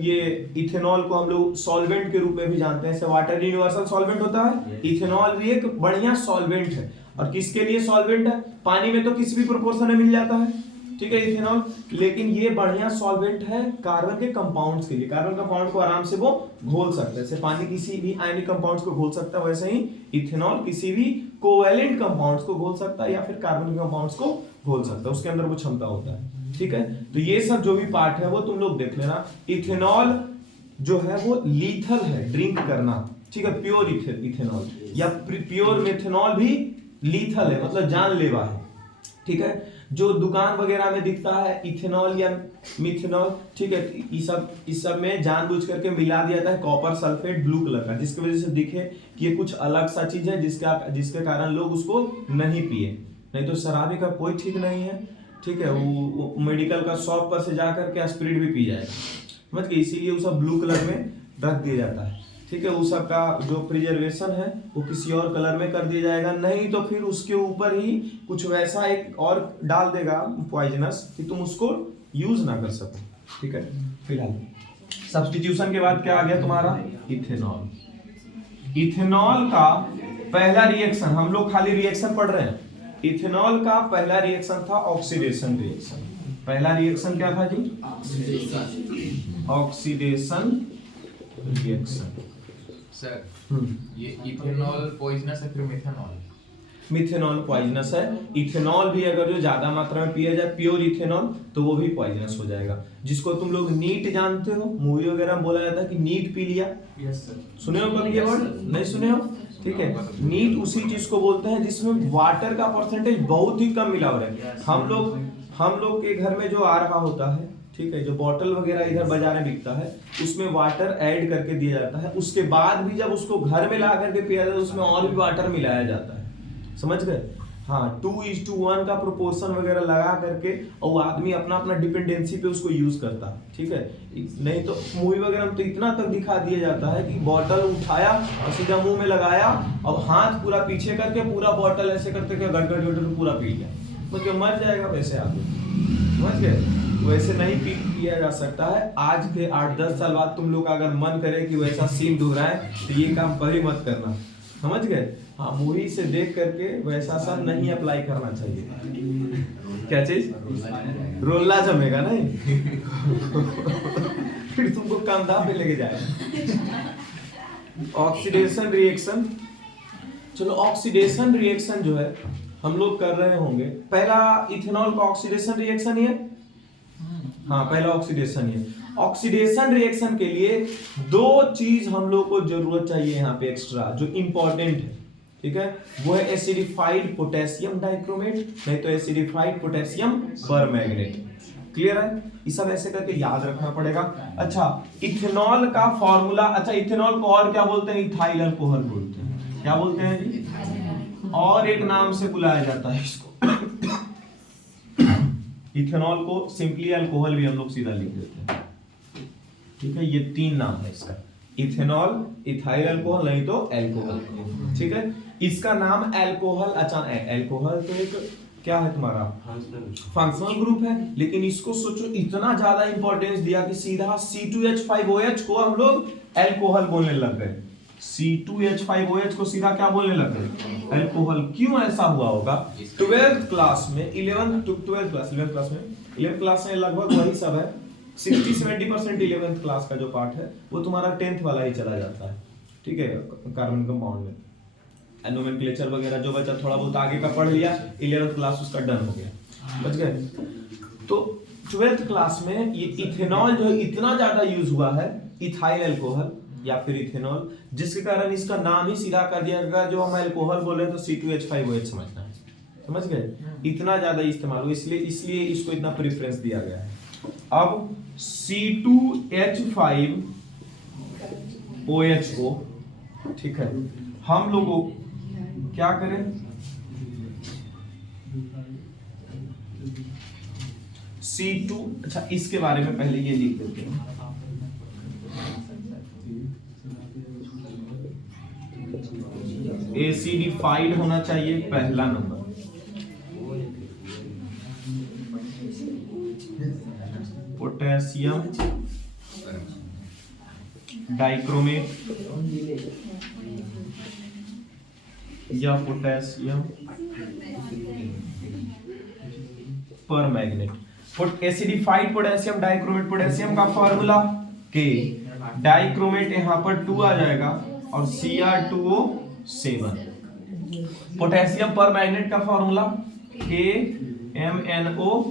ये इथेनॉल को हम लोग सॉल्वेंट के रूप में भी जानते हैं। वाटर यूनिवर्सल सॉल्वेंट होता है, इथेनॉल भी एक बढ़िया सॉल्वेंट है। और किसके लिए सॉल्वेंट है? पानी में तो किसी भी प्रोपोर्शन में मिल जाता है, ठीक है, इथेनॉल। लेकिन ये बढ़िया सॉल्वेंट है कार्बन के कंपाउंड्स के लिए। कार्बन कंपाउंड को आराम से वो घोल सकता है, जैसे पानी किसी भी आयनिक कंपाउंड्स को घोल सकता है, वैसे ही इथेनॉल किसी भी कोवैलेंट कंपाउंड्स को घोल सकता है या फिर कार्बन के कंपाउंड्स को घोल सकता है, उसके अंदर वो क्षमता होता है, ठीक है। तो ये सब जो भी पार्ट है वो तुम लोग देख लेना। इथेनॉल जो है वो लीथल है ड्रिंक करना, ठीक है। प्योर इथेनॉल या प्योर मेथनॉल भी लीथल है, मतलब जानलेवा है, ठीक है। जो दुकान वगैरह में दिखता है इथेनॉल या मिथेनॉल, ठीक है, इस सब में जानबूझ करके मिला दिया जाता है कॉपर सल्फेट ब्लू कलर का, जिसकी वजह से दिखे कि ये कुछ अलग सा चीज है जिसके कारण लोग उसको नहीं पिए। नहीं तो शराबी का कोई ठीक नहीं है, ठीक है, वो मेडिकल का शॉप पर से जाकर के स्पिरिट भी पी जाएगा, समझ के। इसीलिए वो सब ब्लू कलर में रख दिया जाता है, ठीक है। उस सब का जो प्रिजर्वेशन है वो किसी और कलर में कर दिया जाएगा, नहीं तो फिर उसके ऊपर ही कुछ वैसा एक और डाल देगा पॉइजनस कि तुम उसको यूज ना कर सको, ठीक है। फिलहाल सब्स्टिट्यूशन के बाद क्या आ गया तुम्हारा इथेनॉल। इथेनॉल का पहला रिएक्शन, हम लोग खाली रिएक्शन पढ़ रहे हैं। इथेनॉल का पहला रिएक्शन था ऑक्सीडेशन रिएक्शन। पहला रिएक्शन क्या था जी? Oxidation reaction. सर ये इथेनॉल पॉइजनस है, फिर मिथेनॉल? मिथेनॉल पॉइजनस है। इथेनॉल भी अगर जो ज्यादा मात्रा में पिया जाए प्योर इथेनॉल तो वो भी पॉइजनस हो जाएगा, जिसको तुम लोग नीट जानते हो, मूवी वगैरह में बोला जाता है कि नीट पी लिया। Yes sir. सुने हो कभी ये वर्ड? नहीं सुने हो? ठीक है, नीट उसी चीज को बोलते हैं जिसमें वाटर का परसेंटेज बहुत ही कम मिला हो रहा है। हम लोग के घर में जो आ रहा होता है, ठीक है, जो बॉटल वगैरह इधर बाजार में बिकता है उसमें वाटर ऐड करके दिया जाता है, उसके बाद भी जब उसको घर में ला करके पिया जाता है उसमें और भी वाटर मिलाया जाता है, समझ गए। हाँ 2:1 का प्रोपोर्शन वगैरह लगा करके और वो आदमी अपना अपना डिपेंडेंसी पे उसको यूज करता है, ठीक है। नहीं तो मूवी वगैरह में तो इतना तक दिखा दिया जाता है कि बॉटल उठाया और सीधा मुंह में लगाया और हाथ पूरा पीछे करके पूरा बॉटल ऐसे करते गट गट गट पूरा पी लिया, मतलब मर जाएगा वैसे आदमी, समझ गए। वैसे नहीं पिया जा सकता है। आज के 8-10 साल बाद तुम लोग अगर मन करे कि वैसा सीन दोहराए तो ये काम कभी मत करना, समझ गए। हाँ मूवी से देख करके वैसा सब नहीं अप्लाई करना चाहिए। क्या चीज रोल्ला जमेगा नहीं फिर तुमको कंधा पे लेके जाएगा। ऑक्सीडेशन रिएक्शन, चलो ऑक्सीडेशन रिएक्शन जो है हम लोग कर रहे होंगे। पहला इथेनॉल का ऑक्सीडेशन रिएक्शन ही है, हाँ पहला ऑक्सीडेशन ही है। ऑक्सीडेशन रिएक्शन के लिए दो चीज हम लोग को जरूरत चाहिए यहाँ पे एक्स्ट्रा जो इंपॉर्टेंट है, ठीक है। वो है एसिडिफाइड पोटेशियम डाइक्रोमेट, नहीं तो एसिडिफाइड पोटेशियम परमैंगनेट। क्लियर है, ये सब ऐसे करके याद रखना पड़ेगा। अच्छा इथेनॉल का फॉर्मूला, अच्छा इथेनॉल को और क्या बोलते हैं, इथाइल अल्कोहल बोलते हैं। क्या बोलते हैं जी, और एक नाम से बुलाया जाता है इसको इथेनॉल को सिंपली अल्कोहल भी हम लोग सीधा लिख देते हैं, ठीक है। ये 3 नाम है इसका, इथेनॉल, इथाइल अल्कोहल, नहीं तो अल्कोहल, ठीक है। इसका नाम अल्कोहल, अच्छा अल्कोहल तो एक क्या है तुम्हारा फंक्शनल ग्रुप है, लेकिन इसको सोचो इतना ज्यादा इंपॉर्टेंस दिया कि सीधा C2H5OH को हम लोग अल्कोहल बोलने लग गए। C2H5OH को सीधा क्या बोलने लग गए, अल्कोहल। क्यों ऐसा हुआ होगा, 12th क्लास में 11th क्लास में लगभग वही सब है, 60-70% 11th क्लास का जो पार्ट है वो तुम्हारा 10th वाला ही चला जाता है, ठीक है। कार्बन कंपाउंड में नोमेनक्लेचर वगैरह जो बचा थोड़ा बहुत आगे का पढ़ लिया, 11th क्लास उसका डन हो गया, बच गए। तो 12th क्लास में ये इथेनॉल जो है इतना ज्यादा यूज हुआ है, इथाइल अल्कोहल या फिर इथेनॉल, जिसके कारण इसका नाम ही सीधा कर दिया गया। जो हम अल्कोहल बोल रहे हैं तो C2H5OH समझना है, समझ गए। इतना ज्यादा इस्तेमाल हो, इसलिए इसको इतना प्रेफरेंस दिया गया है। अब C2H5OH को, ठीक है, हम लोगों क्या करें, C2, अच्छा इसके बारे में पहले ये लिख देते हैं। एसिडिफाइड होना चाहिए पहला नंबर, पोटेशियम डाइक्रोमेट या potassium permanganate. Acidified potassium dichromate, potassium का फॉर्मूला K, डाइक्रोमेट यहाँ पर 2 आ जाएगा और Cr2O7। पोटेशियम परमैंगनेट का फॉर्मूला KMnO4।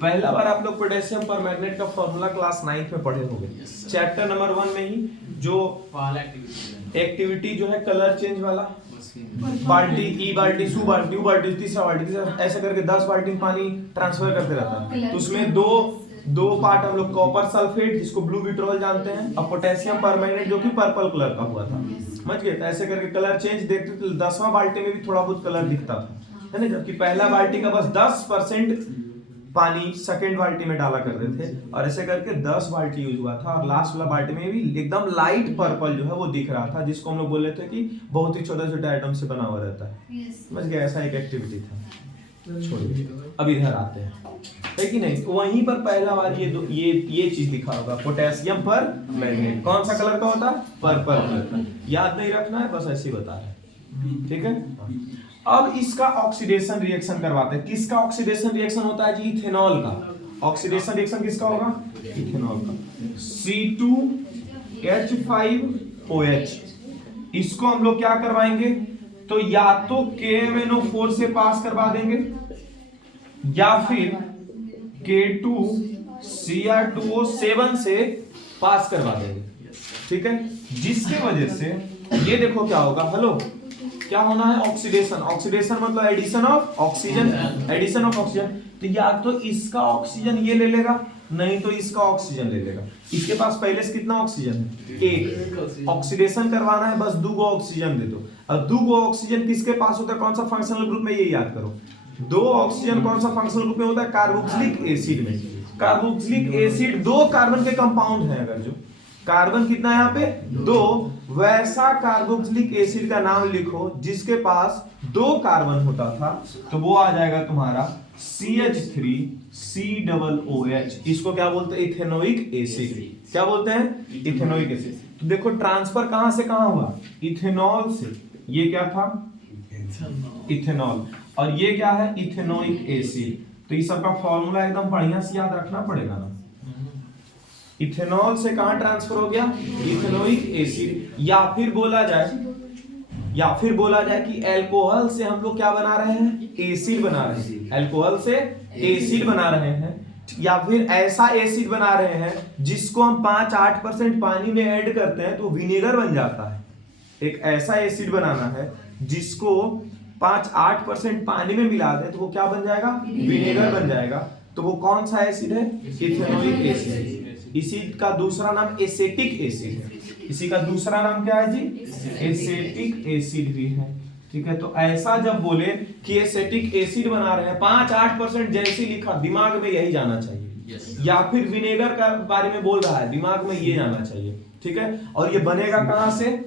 पहला बार आप लोग पोटेशियम परमैंगनेट का फॉर्मूला क्लास 9th में पढ़े होंगे, चैप्टर नंबर 1 में ही, जो एक्टिविटी जो है कलर चेंज वाला, बाल्टी, ई बाल्टी, सू बाल्टी, बाल्टी, तीसरा बाल्टी, ऐसे करके 10 बाल्टी पानी ट्रांसफर करते रहता है। तो उसमें दो पार्ट हम लोग कॉपर सल्फेट जिसको ब्लू विट्रोल जानते हैं, और पोटेशियम परमैंगनेट जो कि पर्पल कलर का हुआ था, समझ गए। तो ऐसे करके कलर चेंज देखते तो 10वां बाल्टी में भी थोड़ा बहुत कलर दिखता था, है ना, जबकि पहला बाल्टी का बस 10% पानी सेकंड बाल्टी में डाला करते थे, और ऐसे करके 10 बाल्टी यूज हुआ था। और लास्ट वाला बाल्टी में भी एकदम लाइट पर्पल जो है वो दिख रहा था, जिसको हम लोग बोल रहे थे कि बहुत ही छोटे-छोटे आइटम से बना हुआ रहता है, समझ गए। ऐसा एक एक्टिविटी था। छोड़िए, अब इधर आते हैं, है कि नहीं। तो वहीं पर पहला बार ये चीज लिखा होगा, पोटेशियम परमैंगनेट कौन सा कलर का होता है, पर्पल कलर का। याद नहीं रखना है, बस ऐसे ही बता रहे हैं, ठीक है। अब इसका ऑक्सीडेशन रिएक्शन करवाते हैं। किसका ऑक्सीडेशन रिएक्शन होता है जी, इथेनॉल का। ऑक्सीडेशन रिएक्शन किसका होगा, इथेनॉल का। C2H5OH, इसको हम लोग क्या करवाएंगे, तो या तो KMnO4 से पास करवा देंगे या फिर K2Cr2O7 से पास करवा देंगे, ठीक है। जिसके वजह से ये देखो क्या होगा, हेलो क्या होना है, ऑक्सीडेशन। ऑक्सीडेशन मतलब addition of oxygen, addition of oxygen. तो या तो इसका ऑक्सीजन ये ले लेगा नहीं तो इसका ऑक्सीजन ले लेगा। इसके पास पहले से कितना ऑक्सीजन है? एक। ऑक्सीडेशन करवाना है, बस 2 ऑक्सीजन दे दो। अब 2 ऑक्सीजन किसके पास होता है? कौन सा फंक्शनल ग्रुप में? ये याद करो। 2 ऑक्सीजन कौन सा फंक्शनल ग्रुप में होता है? कार्बोक्सिलिक एसिड में। कार्बोक्सिलिक एसिड 2 कार्बन के कंपाउंड है, अगर जो कार्बन कितना है यहाँ पे? 2। वैसा कार्बोक्सिलिक एसिड का नाम लिखो जिसके पास 2 कार्बन होता था, तो वो आ जाएगा तुम्हारा CH3COOH। इसको क्या बोलते हैं? Ethanoic acid. क्या बोलते हैं? Ethanoic acid. तो देखो ट्रांसफर कहां से कहां हुआ? इथेनॉल से। ये क्या था? इथेनॉल। और ये क्या है? Ethanoic acid. तो इस सबका फॉर्मूला एकदम बढ़िया से याद रखना पड़ेगा ना। इथेनॉल से कहां ट्रांसफर हो गया? Ethanoic acid. या फिर बोला जाए कि अल्कोहल से हम लोग क्या बना रहे हैं? एसिड बना रहे हैं। अल्कोहल से एसिड बना रहे हैं, या फिर ऐसा एसिड बना रहे हैं जिसको हम 5-8% पानी में ऐड करते हैं तो विनेगर बन जाता है। एक ऐसा एसिड बनाना है जिसको 5-8% पानी में मिला दें तो वो क्या बन जाएगा? विनेगर बन जाएगा। तो वो कौन सा एसिड है? Ethanoic acid. इसी का दूसरा नाम एसेटिक एसिड है। इसी का दूसरा नाम क्या है जी? एसेटिक एसिड भी है। ठीक है, तो ऐसा जब बोले कि एसेटिक एसिड बना रहे हैं, 5-8% जैसे लिखा दिमाग में यही जाना चाहिए। या फिर विनेगर का बारे में बोल रहा है, दिमाग में ये जाना चाहिए। ठीक है, और ये बनेगा कहां से?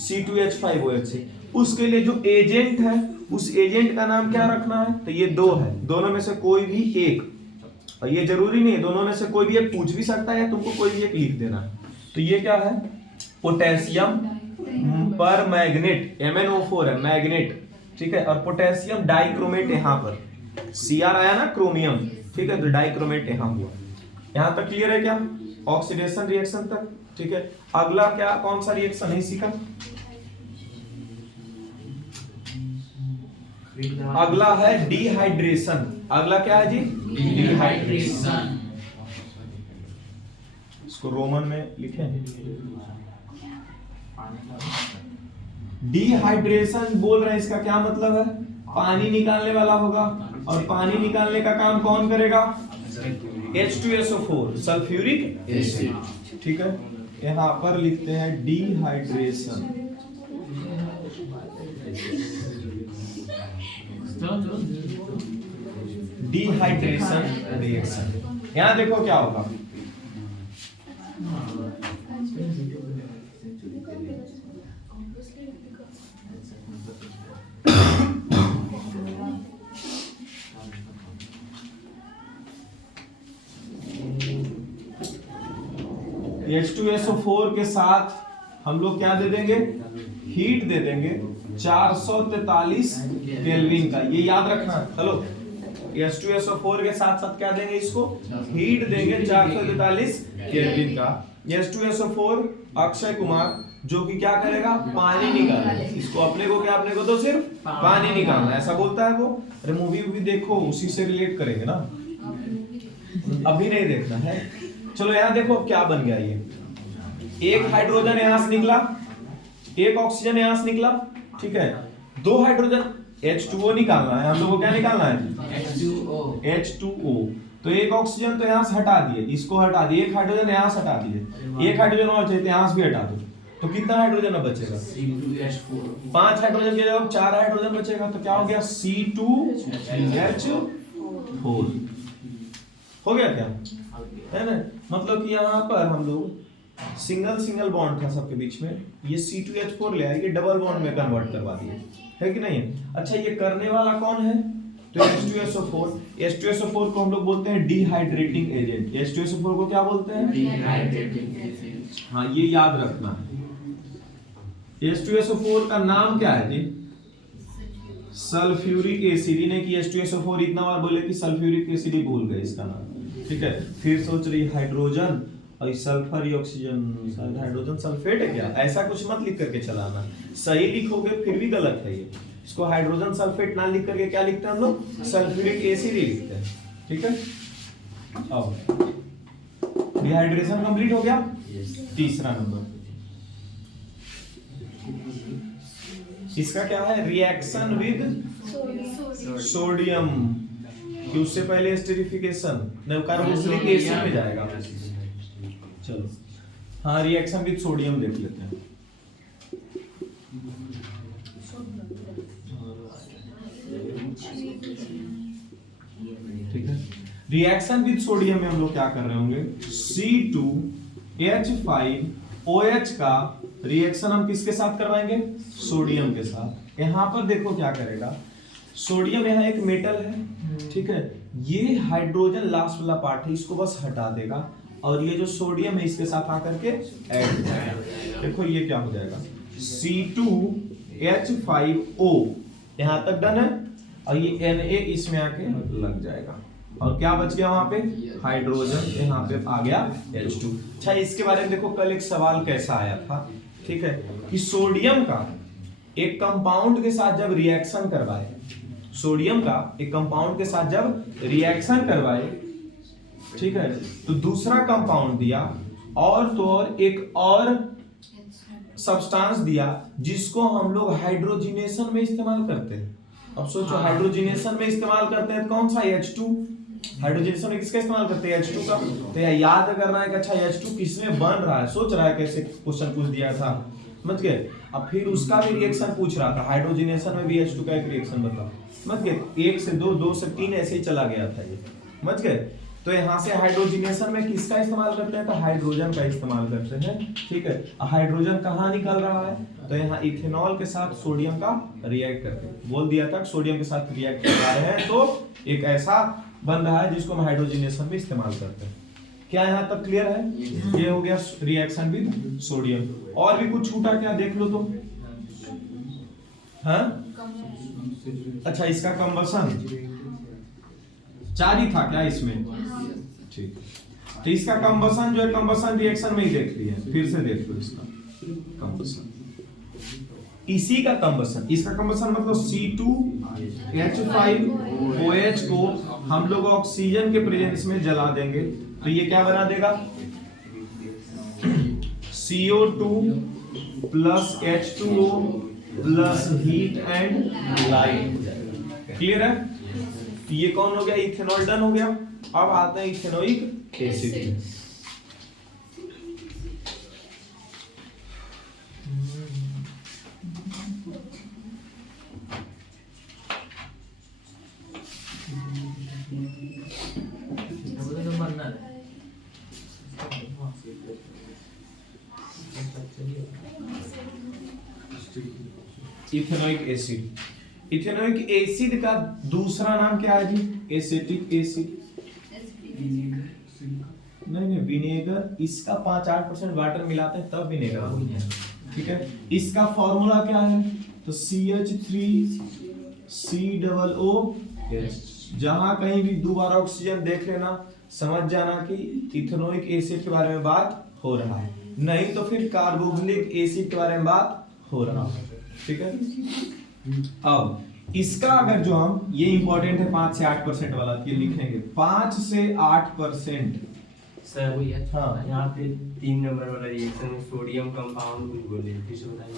C2H5OH से। उसके लिए जो एजेंट है, उस एजेंट का नाम क्या रखना है? तो ये 2 है, दोनों में से कोई भी एक। और ये जरूरी नहीं है, दोनों में से कोई भी एक पूछ भी सकता है, तुमको कोई भी एक लिख देना है। तो ये क्या है? पोटेशियम पर मैग्नेट, MnO4 है, मैग्नेट। ठीक है, और पोटेशियम डाइक्रोमेट यहाँ पर Cr आया ना, क्रोमियम। ठीक है, तो डाइक्रोमेट यहाँ हुआ। यहाँ तक क्लियर है क्या? ऑक्सीडेशन रिएक्शन तक। ठीक है, अगला क्या, कौन सा रिएक्शन है इसी का? अगला है डिहाइड्रेशन। अगला क्या है जी? डिहाइड्रेशन। इसको रोमन में लिखें। डिहाइड्रेशन बोल रहे हैं, इसका क्या मतलब है? पानी निकालने वाला होगा। और पानी निकालने का काम कौन करेगा? H2SO4, sulphuric acid. ठीक है, यहां पर लिखते हैं डिहाइड्रेशन। Dehydration reaction. यहां देखो क्या होगा। H2SO4 के साथ हम लोग क्या दे देंगे? हीट दे देंगे 443 केल्विन का। ये याद रखना। चलो, H2SO4 के साथ साथ क्या देंगे? इसको हीट देंगे 443 केल्विन का। H2SO4 अक्षय कुमार जो कि क्या करेगा? पानी निकालेगा। इसको अपने को क्या? अपने को तो सिर्फ पानी निकालना, ऐसा बोलता है वो। अरे मूवी भी देखो, उसी से रिलेट करेंगे ना, अभी नहीं देखना है। चलो यहाँ देखो क्या बन गया। ये एक हाइड्रोजन यहाँ से निकला, एक ऑक्सीजन यहाँ से निकला। ठीक है, 2 हाइड्रोजन H2O निकालना है हम लोग को। क्या निकालना है? H2O। तो एक ऑक्सीजन तो यहाँ से हटा दिए, इसको हटा दिए। एक हाइड्रोजन यहाँ से हटा दिए, एक हाइड्रोजन और चाहिए, यहाँ से भी हटा दो। तो कितना हाइड्रोजन अब बचेगा? 5 हाइड्रोजन की जगह 4 हाइड्रोजन बचेगा। तो क्या हो गया? C2H4 हो गया क्या? है ना, मतलब कि यहाँ पर हम लोग सिंगल बॉन्ड था सबके बीच में, ये C2H4 ले आए, ये डबल बॉन्ड में कन्वर्ट करवा दिए, है कि नहीं? अच्छा, ये करने वाला कौन है? तो H2SO4। H2SO4 को हम लोग बोलते हैं डिहाइड्रेटिंग एजेंट। H2SO4 को क्या बोलते हैं? Dehydrating agent. हाँ, ये याद रखना है। H2SO4 का नाम क्या है जी? Sulphuric acid. इन्हें कि H2SO4 इतना बार बोले कि सल्फ्यूरिक एसिड ही भूल गए इसका नाम। ठीक है, फिर सोच रही हाइड्रोजन और सल्फर ऑक्सीजन, शायद हाइड्रोजन सल्फेट है क्या? ऐसा कुछ मत लिख करके चलाना, सही लिखोगे फिर भी गलत है ये। इसको हाइड्रोजन सल्फेट ना लिख करके क्या लिखते हैं हम लोग? सल्फ्यूरिक एसिड ही लिखते हैं। ठीक है, अब डिहाइड्रेशन कंप्लीट हो गया। तीसरा नंबर इसका क्या है? Reaction with sodium. कि उससे पहले एस्टेरिफिकेशन नहीं कार्बोक्सिलिक एसिड में जाएगा। चलो हाँ रिएक्शन विद सोडियम देख लेते हैं। ठीक है रिएक्शन विद सोडियम में हम लोग क्या कर रहे होंगे C2H5OH का रिएक्शन हम किसके साथ करवाएंगे सोडियम के साथ। यहां पर देखो क्या करेगा सोडियम यहाँ एक मेटल है ठीक है ये हाइड्रोजन लास्ट वाला पार्ट है इसको बस हटा देगा और ये जो सोडियम है इसके साथ आकर के ऐड हो जाएगा। देखो ये क्या हो जाएगा C2H5O यहां तक डन है और ये Na इसमें आके लग जाएगा और क्या बच गया वहां पे हाइड्रोजन यहाँ पे आ गया H2। अच्छा इसके बारे में देखो कल एक सवाल कैसा आया था ठीक है कि सोडियम का एक कंपाउंड के साथ जब रिएक्शन करवाए सोडियम का एक कंपाउंड के साथ जब रिएक्शन करवाए ठीक है तो दूसरा कंपाउंड दिया और तो और एक और सब्सटेंस दिया जिसको हम लोग हाइड्रोजिनेशन में इस्तेमाल करते हैं। अब सोचो हाइड्रोजिनेशन में इस्तेमाल करते हैं कौन सा H2 हाइड्रोजिनेशन में किसका इस्तेमाल करते हैं H2 का। तो यह याद करना है कि अच्छा H2 किसमें बन रहा है सोच रहा है कैसे क्वेश्चन पूछ दिया था समझ गए। अब फिर उसका भी रिएक्शन पूछ रहा था हाइड्रोजिनेशन में भी H2 का एक रिएक्शन बताओ समझ गए 1 से 2 2 से 3 ऐसे ही चला गया था ये समझ गए। तो यहाँ से हाइड्रोजिनेशन में किसका इस्तेमाल करते हैं तो हाइड्रोजन का इस्तेमाल करते हैं ठीक है। हाइड्रोजन कहाँ निकल रहा है तो यहाँ इथेनॉल के साथ सोडियम का रिएक्ट करते हैं बोल दिया था सोडियम के साथ रिएक्ट कर रहे हैं तो एक ऐसा बन रहा है जिसको हम हाइड्रोजिनेशन में इस्तेमाल करते हैं। क्या यहाँ तक क्लियर है ये हो गया रिएक्शन विद सोडियम। और भी कुछ छूटा क्या देख लो तो हाँ अच्छा इसका कंबसन 4 ही था क्या इसमें ठीक तो इसका कंबसन जो है कंबसन रिएक्शन में ही देख लिए फिर से देख लो इसका कंबसन इसी का कंबसन इसका कंबसन मतलब C2H5OH को हम लोग ऑक्सीजन के प्रेजेंस में जला देंगे तो ये क्या बना देगा CO2 plus H2O plus heat and light. Clear है ये कौन हो गया इथेनॉल डन हो गया। अब आते हैं ethanoic acid. Ethanoic acid ethanoic acid का दूसरा नाम क्या है जी एसिटिक एसिड नहीं विनेगर इसका 5-8% वाटर मिलाते हैं तब विनेगर होता है ठीक है। इसका फॉर्मूला क्या है तो CH3COOH जहां कहीं भी 2 बार ऑक्सीजन देख लेना समझ जाना कि इथेनोइक एसिड के बारे में बात हो रहा है नहीं तो फिर कार्बोक्सिलिक एसिड के बारे में बात हो रहा है ठीक है। अब इसका अगर जो हम ये इंपॉर्टेंट है 5 से 8% वाला ये लिखेंगे 5 से 8% सर हाँ यहाँ पे 3 नंबर वाला रिएक्शन में सोडियम कंपाउंड कुछ बोले फिर से बताइए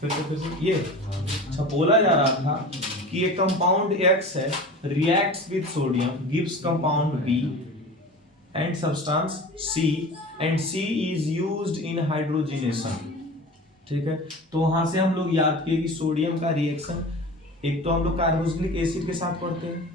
फिर से ये अच्छा बोला जा रहा था कि एक कंपाउंड X है reacts with sodium gives compound B and substance C and C is used in hydrogenation ठीक है। तो वहां से हम लोग याद किए कि सोडियम का रिएक्शन एक तो हम लोग कार्बोक्सिलिक एसिड के साथ पढ़ते हैं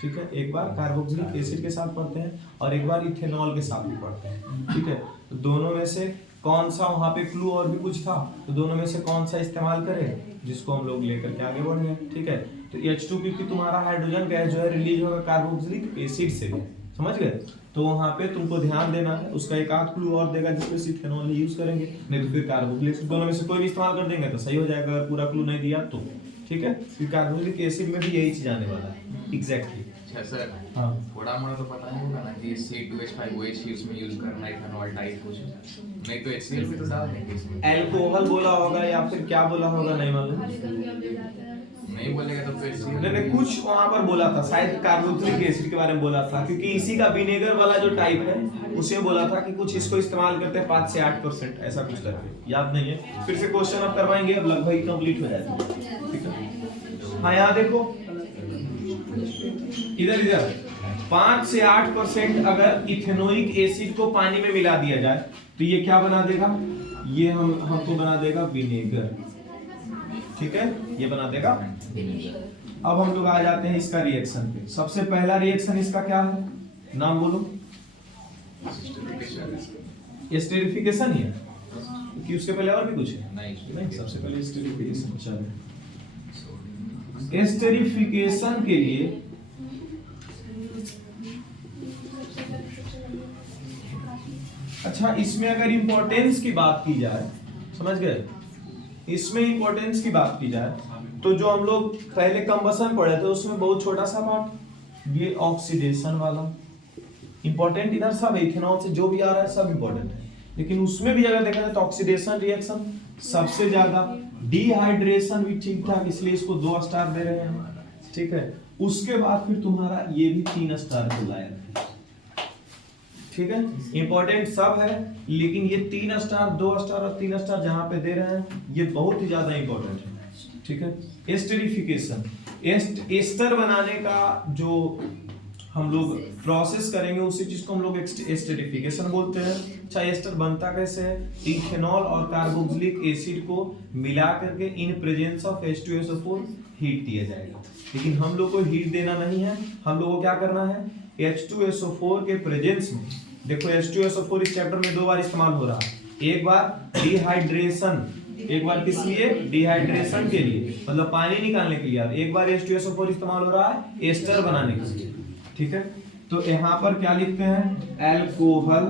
ठीक है एक बार कार्बोक्सिलिक एसिड के साथ पढ़ते हैं और एक बार इथेनॉल के साथ भी पढ़ते हैं ठीक है। तो दोनों में से कौन सा वहां पे क्लू और भी कुछ था तो दोनों में से कौन सा इस्तेमाल करें जिसको हम लोग लेकर के आगे बढ़ जाए ठीक है। तो H2 क्योंकि तुम्हारा हाइड्रोजन गैस जो है रिलीज होगा कार्बोक्सिलिक एसिड से समझ गए। तो वहां पे तुमको ध्यान देना है उसका एक आध क्लू और देगा जिसमें इथेनॉल यूज करेंगे नहीं तो फिर कार्बोक्सिलिक दोनों में से कोई भी इस्तेमाल कर देंगे तो सही हो जाएगा अगर पूरा क्लू नहीं दिया तो ठीक है। फिर कार्बोक्सिलिक एसिड में भी यही चीज आने वाला है एग्जैक्टली। अच्छा सर हाँ थोड़ा मोड़ा तो पता नहीं होगा ना कि C2H5OH ही उसमें यूज करना है इथेनॉल टाइप कुछ नहीं तो HCl भी तो डाल देंगे इसमें अल्कोहल बोला होगा या फिर क्या बोला होगा नहीं मालूम नहीं बोलेगा तो फिर HCl नहीं कुछ वहां पर बोला था शायद कार्बोक्सिलिक एसिड के बारे में बोला था क्योंकि इसी का विनेगर वाला जो टाइप है उसे बोला था कि कुछ इसको इस्तेमाल करते हैं 5 से 8% ऐसा कुछ करके याद नहीं है। फिर से क्वेश्चन अब करवाएंगे अब लगभग कंप्लीट हो जाएगा ठीक है। हाँ यहाँ देखो इधर 5 से 8% अगर इथेनोइक एसिड को पानी में मिला दिया जाए तो ये क्या बना देगा, ये हमको बना देगा विनेगर। ठीक है, ये बना देगा। अब हम लोग आ जाते हैं इसका रिएक्शन पे। सबसे पहला रिएक्शन इसका क्या है, नाम बोलो। एस्टेरिफिकेशन ही है कि उसके पहले और भी कुछ है? नहीं, सबसे पहले एस्टेरिफिकेशन। चलो, एस्टेरिफिकेशन के लिए अच्छा, इसमें अगर इंपॉर्टेंस की बात की जाए, समझ गए, इसमें इंपॉर्टेंस की बात की जाए तो जो हम लोग पहले कंबसन पढ़े थे उसमें बहुत छोटा सा पार्ट ये ऑक्सीडेशन वाला इंपॉर्टेंट, इधर सब इथेनॉल से जो भी आ रहा है सब इंपॉर्टेंट है, लेकिन उसमें भी अगर देखा जाए तो ऑक्सीडेशन रिएक्शन सबसे ज्यादा, डिहाइड्रेशन भी ठीक ठाक, इसलिए इसको 2 स्टार दे रहे हैं। ठीक है, उसके बाद फिर तुम्हारा ये भी 3 स्टार को लाया है। ठीक है, इंपॉर्टेंट सब है, लेकिन ये 3 स्टार, 2 स्टार और 3 स्टार जहां पे दे रहे हैं ये बहुत ही ज्यादा इंपॉर्टेंट है। ठीक है, एस्टेरिफिकेशन, एस्टर बनाने का जो हम लोग प्रोसेस करेंगे उसी चीज को हम लोग एस्टेरिफिकेशन बोलते हैं। अच्छा, एस्टर बनता कैसे है, इथेनॉल और कार्बोक्सिलिक एसिड को मिला करके इन प्रेजेंस ऑफ H2SO4 हीट दिया जाएगा, लेकिन हम लोग को हीट देना नहीं है, हम लोग को क्या करना है, H2SO4 के प्रेजेंस में, देखो H2SO4 इस चैप्टर में 2 बार इस्तेमाल हो रहा है, एक बार डिहाइड्रेशन, एक बार किस लिए, डिहाइड्रेशन के लिए, मतलब पानी निकालने के लिए, एक बार H2SO4 इस्तेमाल हो रहा है एस्टर बनाने के लिए। ठीक है, तो यहाँ पर क्या लिखते हैं, अल्कोहल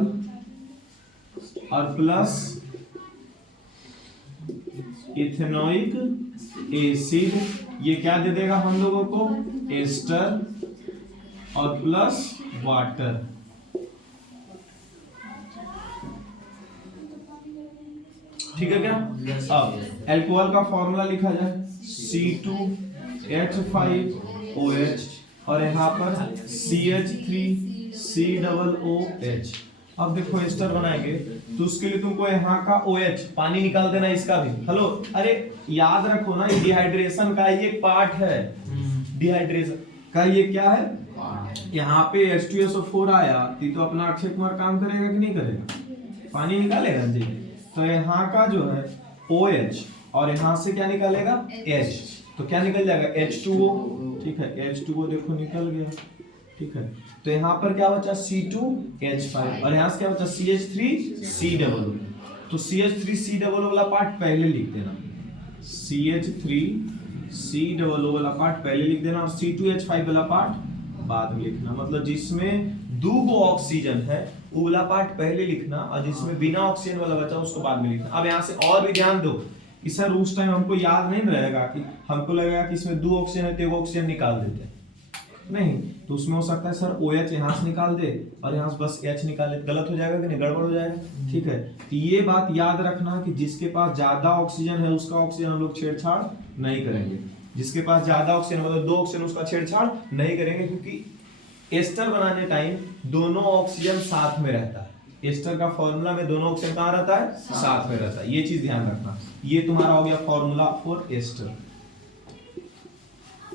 और प्लस इथेनोइक एसिड, ये क्या दे देगा हम लोगों को, एस्टर और प्लस वाटर। ठीक है क्या, अब अल्कोहल का फॉर्मूला लिखा जाए C2H5OH और यहाँ पर CH3COOH। अब देखो एस्टर बनाएंगे तो उसके लिए तुमको यहाँ का OH पानी निकाल देना, इसका भी। हेलो, अरे याद रखो ना, डिहाइड्रेशन का ये पार्ट है, डिहाइड्रेशन का ये क्या है, यहाँ पे H2SO4 आया तो अपना अक्षय कुमार काम करेगा कि नहीं करेगा, पानी निकालेगा जी। तो यहाँ का जो है OH और यहाँ से क्या निकालेगा, H, तो क्या निकल जाएगा, H2O। ठीक है, H2O देखो निकल गया। ठीक है, तो यहाँ पर क्या बचा, C2H5 और यहाँ से क्या बचा, CH3COO। तो CH3COO वाला पार्ट पहले लिख देना, CH3COO वाला पार्ट पहले लिख देना और C2H5 वाला पार्ट बाद में लिखना। मतलब जिसमें 2 ऑक्सीजन है वो वाला पार्ट पहले लिखना और जिसमें बिना ऑक्सीजन वाला बचा उसको बाद में लिखना। अब यहाँ से और भी ध्यान दो कि सर उस टाइम हमको याद नहीं रहेगा, कि हमको लगेगा कि इसमें 2 ऑक्सीजन है तो 1 ऑक्सीजन निकाल देते हैं, नहीं, तो उसमें हो सकता है सर OH यहाँ से निकाल दे और यहाँ से बस H निकाले, गलत हो जाएगा कि नहीं, गड़बड़ हो जाएगा। ठीक है, तो ये बात याद रखना कि जिसके पास ज्यादा ऑक्सीजन है उसका ऑक्सीजन हम लोग छेड़छाड़ नहीं करेंगे, जिसके पास ज्यादा ऑक्सीजन मतलब 2 ऑक्सीजन उसका छेड़छाड़ नहीं करेंगे, क्योंकि एस्टर बनाने टाइम दोनों ऑक्सीजन साथ में रहता है। एस्टर का फॉर्मूला में दोनों ऑक्सीजन कहाँ रहता है, साथ में रहता है, ये चीज ध्यान रखना। ये तुम्हारा हो गया फॉर्मूला फॉर एस्टर।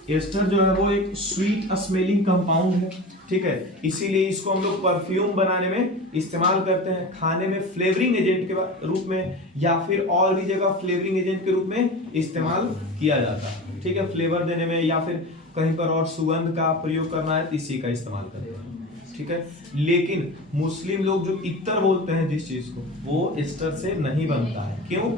एस्टर जो है वो एक स्वीट स्मेलिंग कंपाउंड है। ठीक है, इसीलिए इसको हम लोग परफ्यूम बनाने में इस्तेमाल करते हैं, खाने में फ्लेवरिंग एजेंट के रूप में या फिर और भी जगह फ्लेवरिंग एजेंट के रूप में इस्तेमाल किया जाता है। ठीक है, फ्लेवर देने में या फिर कहीं पर और सुगंध का प्रयोग करना है इसी का इस्तेमाल करते हैं। ठीक है, लेकिन मुस्लिम लोग जो इत्तर बोलते हैं जिस चीज को, वो एस्टर से नहीं बनता है। क्यों,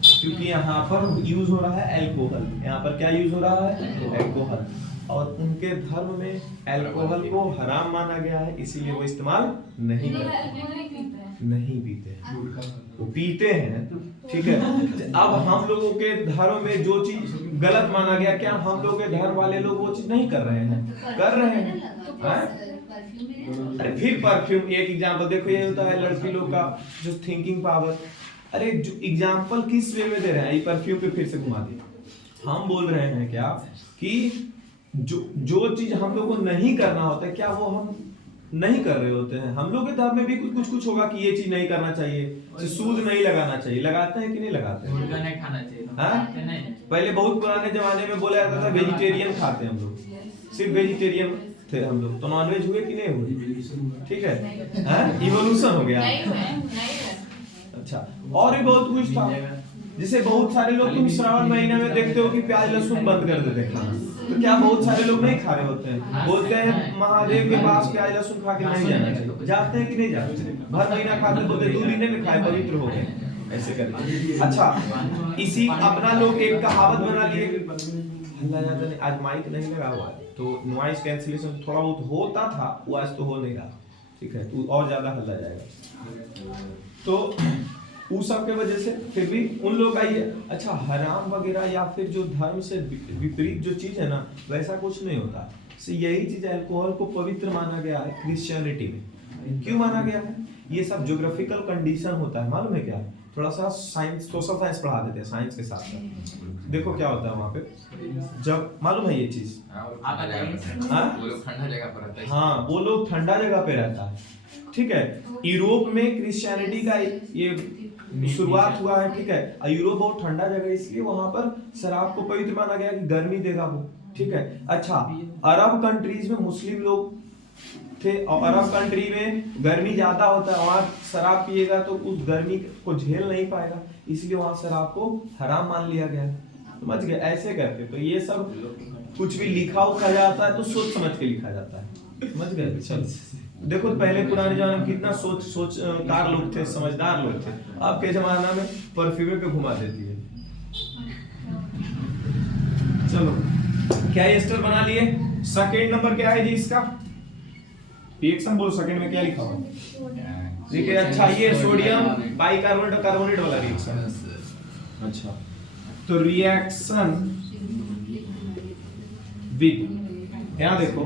क्योंकि यहाँ पर यूज हो रहा है अल्कोहल, यहाँ पर क्या यूज हो रहा है, अल्कोहल, और उनके धर्म में अल्कोहल को हराम माना गया है, इसीलिए वो इस्तेमाल नहीं करते, नहीं पीते हैं, वो पीते हैं। ठीक है, अब हम लोगों के धर्म में जो चीज गलत माना गया, क्या हम लोग के धर्म वाले लोग वो चीज नहीं कर रहे हैं, कर रहे हैं। अरे फिर परफ्यूम, एक एग्जांपल देखो, ये होता है लड़की लोग का जो थिंकिंग पावर। अरे जो एग्जांपल किस वे में दे रहे हैं, ये परफ्यूम पे फिर से घुमा दिया। हम बोल रहे हैं क्या कि जो चीज हम लोग को नहीं करना होता है, क्या वो हम नहीं कर रहे होते हैं। हम लोग के धर्म में भी कुछ होगा कि ये चीज नहीं करना चाहिए, सूद नहीं लगाना चाहिए, लगाते हैं कि नहीं लगाते हैं, नहीं खाना चाहिए। पहले बहुत पुराने जमाने में बोला जाता था वेजिटेरियन खाते हैं हम लोग, सिर्फ वेजिटेरियन थे हम लोग, तो नॉनवेज हुए कि नहीं हुए? ठीक है, हैं? इवोल्यूशन हो गया। नहीं हुआ। अच्छा, और भी बहुत कुछ था, जैसे बहुत सारे लोग तुम श्रावण महीने में देखते हो कि प्याज लहसुन बंद कर देते हैं खाना, तो क्या बहुत सारे लोग नहीं खा रहे होते हैं? बोलते हैं महादेव के पास प्याज लहसुन खा के नहीं जाना चाहिए, जाते हैं कि नहीं जाते? भर महीना खाते, बोलते 2 महीने में खाए पवित्र हो गए, ऐसे करके। अच्छा, इसी अपना लोग एक कहावत बना लिए, हल्ला ज्यादा नहीं, आज माइक नहीं लगा हुआ है तो नॉइस कैंसिलेशन थोड़ा बहुत होता था, वो आज तो हो नहीं रहा, ठीक है, तो और ज्यादा हल्ला जाएगा। तो उस सब के वजह से फिर भी उन लोग का ये अच्छा हराम वगैरह या फिर जो धर्म से विपरीत जो चीज है ना, वैसा कुछ नहीं होता। से यही चीज अल्कोहल को पवित्र माना गया है क्रिश्चियनिटी में। क्यों माना गया है? ये सब ज्योग्राफिकल कंडीशन होता है, मालूम है क्या? थोड़ा सा साइंस, सोशल साइंस पढ़ा देते हैं साइंस के साथ साथ। देखो क्या होता है वहाँ पे, जब मालूम है ये चीज, वो लोग ठंडा जगह पर रहता है। हाँ, वो लोग ठंडा जगह पे रहता है, ठीक है। यूरोप में क्रिश्चियनिटी का ये शुरुआत हुआ है, ठीक है। यूरोप बहुत ठंडा जगह, इसलिए वहां पर शराब को पवित्र माना गया कि गर्मी देगा वो, ठीक है। अच्छा, अरब कंट्रीज में मुस्लिम लोग थे और अरब कंट्री में गर्मी ज्यादा होता है, वहां शराब पिएगा तो उस गर्मी को झेल नहीं पाएगा, इसलिए वहां शराब को हराम मान लिया गया। समझ गए? ऐसे करते। तो ये सब कुछ भी लिखा उखा जाता है तो सोच समझ के लिखा जाता है, समझ गए? चल देखो, पहले पुराने जमाने में कितना सोचकार लोग थे, समझदार लोग थे। अब के जमाना में परफ्यूमे पे घुमा देती है। चलो, क्या एस्टर बना लिए? सेकंड नंबर क्या है जी इसका? रिएक्शन बोलो, सेकंड में क्या लिखा हुआ? देखिए, अच्छा, ये सोडियम बाइकार्बोनेट और कार्बोनेट वाला रिएक्शन। अच्छा, तो रिएक्शन विद, यहां देखो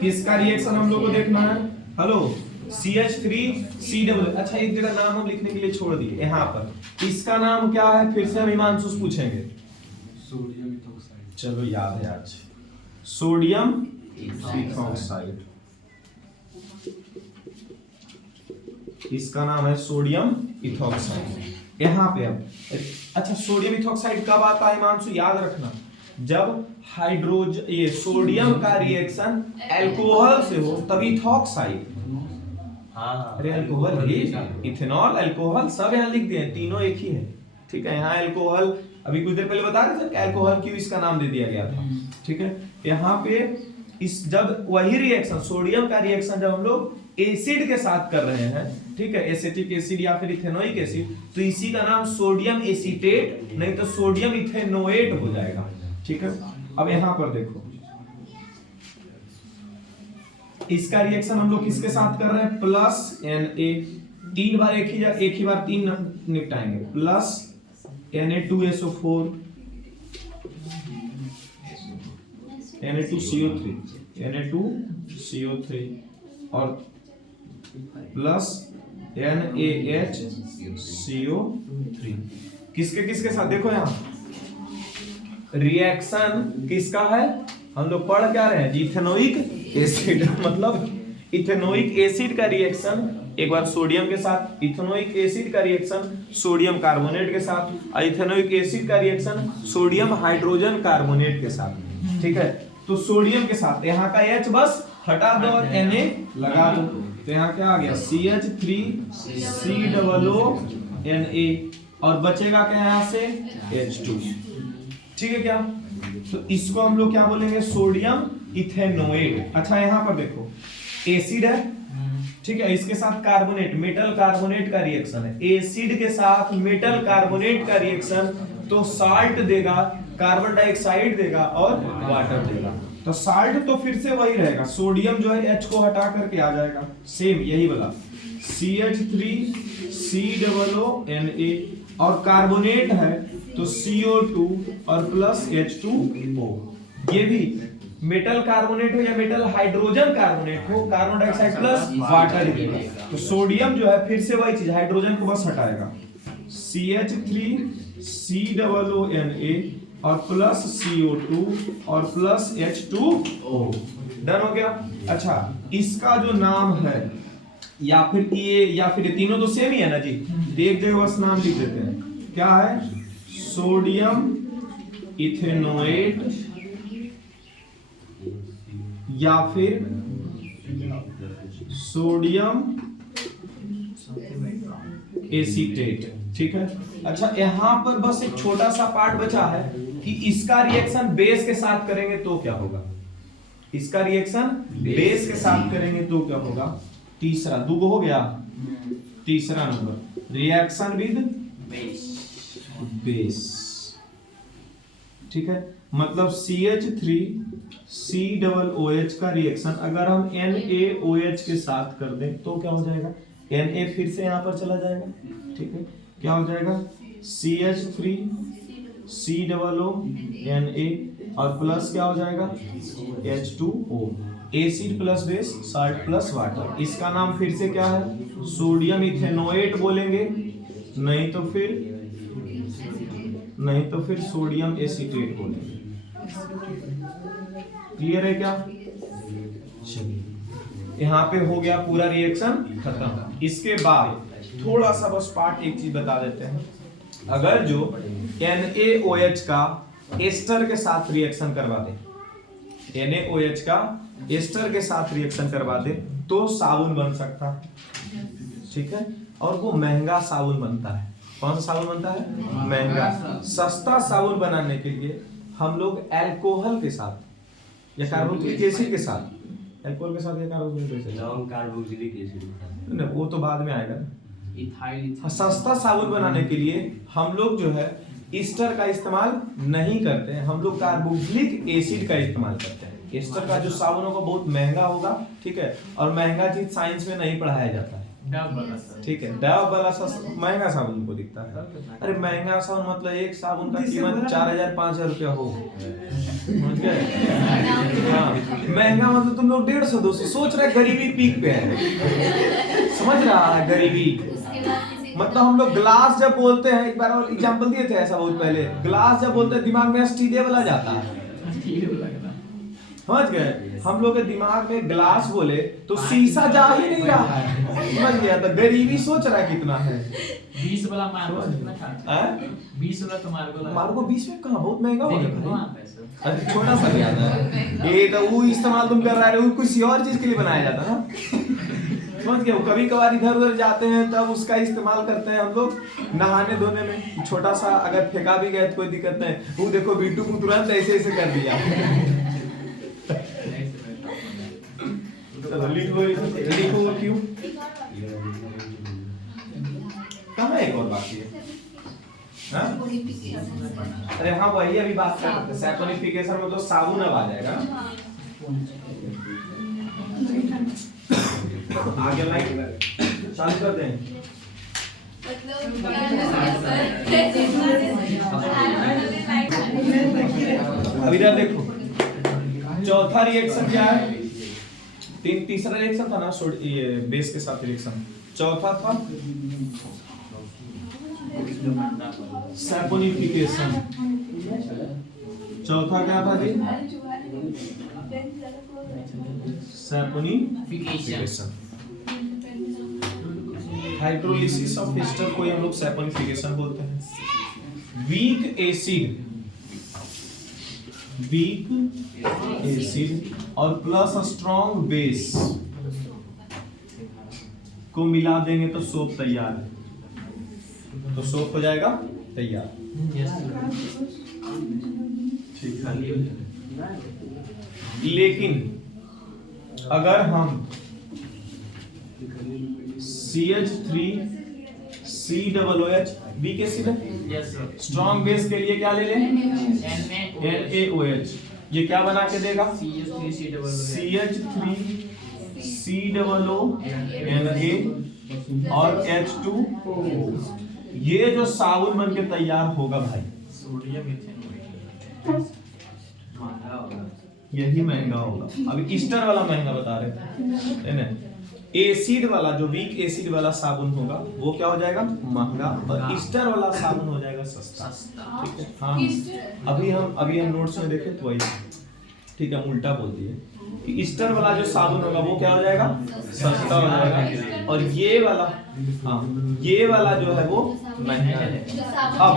किसका रिएक्शन हम लोग को देखना है। Hello, CH3COO। अच्छा, एक जगह नाम हम लिखने के लिए छोड़ दिए यहाँ पर, इसका नाम क्या है? फिर से हम हिमांशु से पूछेंगे। Sodium ethoxide. चलो, याद है आज, सोडियम इथोक्साइड, इसका नाम है सोडियम इथोक्साइड। यहाँ पे अब अच्छा, सोडियम इथोक्साइड कब आता है हिमांशु? याद रखना, जब हाइड्रोजन, ये सोडियम का रिएक्शन अल्कोहल से हो तभी इथोक्साइड। अरे अल्कोहल ही, इथेनॉल, अल्कोहल सब यहाँ लिख दिए, तीनों एक ही है, ठीक है। यहाँ अल्कोहल, अभी कुछ देर पहले बता रहे थे कि अल्कोहल क्यों इसका नाम दे दिया गया था, ठीक है। यहाँ पे इस जब वही रिएक्शन, सोडियम का रिएक्शन जब हम लोग एसिड के साथ कर रहे हैं, ठीक है, एसिटिक एसिड या फिर इथेनोइक एसिड, तो इसी का नाम सोडियम एसीटेट नहीं तो सोडियम इथेनोएट हो जाएगा, ठीक है। अब यहाँ पर देखो, इसका रिएक्शन हम लोग किसके साथ कर रहे हैं? प्लस Na, 3 बार एक ही बार 3 निपटाएंगे, प्लस Na2SO4, Na2CO3, Na2CO3 और प्लस NaHCO3। किसके किसके साथ? देखो यहाँ रिएक्शन किसका है, हम लोग पढ़ क्या रहे हैं? इथेनोइक एसिड, मतलब इथेनोइक एसिड का रिएक्शन एक बार सोडियम के साथ, इथेनोइक एसिड का रिएक्शन सोडियम कार्बोनेट के साथ, और इथेनोइक एसिड का रिएक्शन सोडियम हाइड्रोजन कार्बोनेट के साथ, ठीक है। तो सोडियम के साथ यहाँ का H बस हटा दो और Na लगा दो, तो यहाँ क्या आ गया? CH3COONA, और बचेगा क्या यहाँ से? H2, ठीक है क्या? तो इसको हम लोग क्या बोलेंगे? Sodium ethanoate. अच्छा, यहाँ पर देखो, एसिड है, ठीक है, इसके साथ कार्बोनेट, मेटल कार्बोनेट का रिएक्शन है, एसिड के साथ मेटल कार्बोनेट का रिएक्शन, तो साल्ट देगा, कार्बन डाइऑक्साइड देगा और वाटर देगा। तो साल्ट तो फिर से वही रहेगा, सोडियम जो है H को हटा करके आ जाएगा, सेम यही वाला CH3COONA, और कार्बोनेट है तो CO2 और प्लस H2O। ये भी मेटल कार्बोनेट हो या मेटल हाइड्रोजन कार्बोनेट हो, कार्बन डाइऑक्साइड प्लस वाटर ही देगा। तो सोडियम जो है फिर से वही चीज, हाइड्रोजन को बस हटाएगा, CH3COONA और प्लस CO2 और प्लस H2O। डन हो गया। अच्छा, इसका जो नाम है, या फिर ये तीनों तो सेम ही है ना जी, एक जगह बस नाम लिख देते हैं, क्या है? सोडियम इथेनोएट या फिर सोडियम एसीटेट। ठीक है, अच्छा यहाँ पर बस एक छोटा सा पार्ट बचा है कि इसका रिएक्शन बेस के साथ करेंगे तो क्या होगा। इसका रिएक्शन बेस के साथ करेंगे तो क्या होगा। तीसरा दूगो हो गया, तीसरा नंबर रिएक्शन विद बेस। ठीक है, मतलब CH3COOH का रिएक्शन अगर हम NaOH के साथ कर दें तो क्या हो जाएगा। Na फिर से यहां पर चला जाएगा। ठीक है, क्या हो जाएगा CH3COONA और प्लस क्या हो जाएगा H2O। Acid plus base, salt plus water. इसका नाम फिर से क्या है, सोडियम इथेनोएट बोलेंगे, नहीं तो फिर सोडियम एसीटेट बोलेंगे। क्लियर है क्या। चलिए यहाँ पे हो गया पूरा रिएक्शन खत्म। इसके बाद थोड़ा सा बस पार्ट एक चीज बता देते हैं। अगर जो NaOH का एस्टर के साथ रिएक्शन करवा दे, NaOH का एस्टर के साथ रिएक्शन करवा दे तो साबुन बन सकता है। ठीक है, और वो महंगा साबुन बनता है। कौन सा साबुन बनता है, महंगा। सस्ता साबुन बनाने के लिए हम लोग अल्कोहल के साथ या कार्बोक्सिलिक एसिड के साथ, अल्कोहल के साथ या carboxylic acid, non carboxylic acid, नहीं वो तो बाद में आएगा। इथाइल सस्ता साबुन बनाने के लिए हम लोग जो है ईस्टर का इस्तेमाल नहीं करते हैं, हम लोग कार्बोक्सिलिक एसिड का इस्तेमाल करते हैं। ईस्टर का जो साबुन होगा बहुत महंगा होगा। ठीक है, और महंगा चीज साइंस में नहीं पढ़ाया जाता है। ठीक है, डव वाला महंगा साबुन को दिखता है। अरे महंगा साबुन मतलब एक साबुन का कीमत 4000-5000 रुपया हो, समझ गए। हाँ, महंगा मतलब तुम लोग 150-200 सोच रहे, गरीबी पीक पे है, समझ रहा है गरीबी। मतलब हम लोग ग्लास जब बोलते हैं, एक बार और एग्जांपल दिए थे ऐसा बहुत पहले, ग्लास जब बोलते हैं दिमाग में स्टील वाला जाता है, समझ गए। हम लोग के दिमाग में ग्लास बोले तो शीशा जा ही नहीं रहा है, समझ गया। तो गरीबी सोच रहा है कितना है। 20 वाला मार्को कितना खाता है? 20 वाला तो मार्को 20 में कहाँ, बहुत महंगा हो गया। अरे छोटा सा याद है ये, तो वो इस्तेमाल तुम कर रहे हो, किसी और चीज के लिए बनाया जाता है ना, समझ गए। कभी कभार इधर उधर जाते हैं तब उसका इस्तेमाल करते हैं हम लोग नहाने धोने में। छोटा सा अगर फेंका भी गया तो कोई दिक्कत नहीं, वो देखो बीटू को तुरंत ऐसे ऐसे कर दिया। लिखो क्यों, कहाँ एक और बाकी है। अरे हाँ वही अभी बात कर रहे थे, सैपोनिफिकेशन मतलब साबुन अब आ जाएगा। आगे लाइट चालू कर दें। अब इधर देखो, चौथा रिएक्शन क्या है। तीसरा रिएक्शन था ना ये बेस के साथ रिएक्शन, चौथा था सैपोनिफिकेशन। चौथा क्या था जी, सैपोनिफिकेशन। हाइड्रोलिसिस ऑफ एस्टर को हम लोग सैपोनिफिकेशन बोलते हैं। वीक एसिड और प्लस स्ट्रॉन्ग बेस को मिला देंगे तो सोप तैयार है, तो सोप हो जाएगा तैयार। ठीक है, लेकिन अगर हम CH3COOH वीक एसिड है, स्ट्रॉन्ग बेस के लिए क्या ले लें, NaOH। ये क्या बना के देगा, CH3COONA और H2O। ये जो साबुन बन के तैयार होगा भाई, यही महंगा होगा। अभी ईस्टर वाला महंगा बता रहे है ना। एसिड वाला जो वीक एसिड वाला साबुन होगा वो क्या हो जाएगा, महंगा, और ईस्टर वाला साबुन हो जाएगा सस्ता। ठीक है, हाँ अभी हम नोट्स में देखें तो वही, ठीक है, हम उल्टा बोल दिए कि ईस्टर वाला जो साबुन होगा वो क्या हो जाएगा, सस्ता हो जाएगा, और ये वाला, हाँ ये वाला जो है वो महंगा है। अब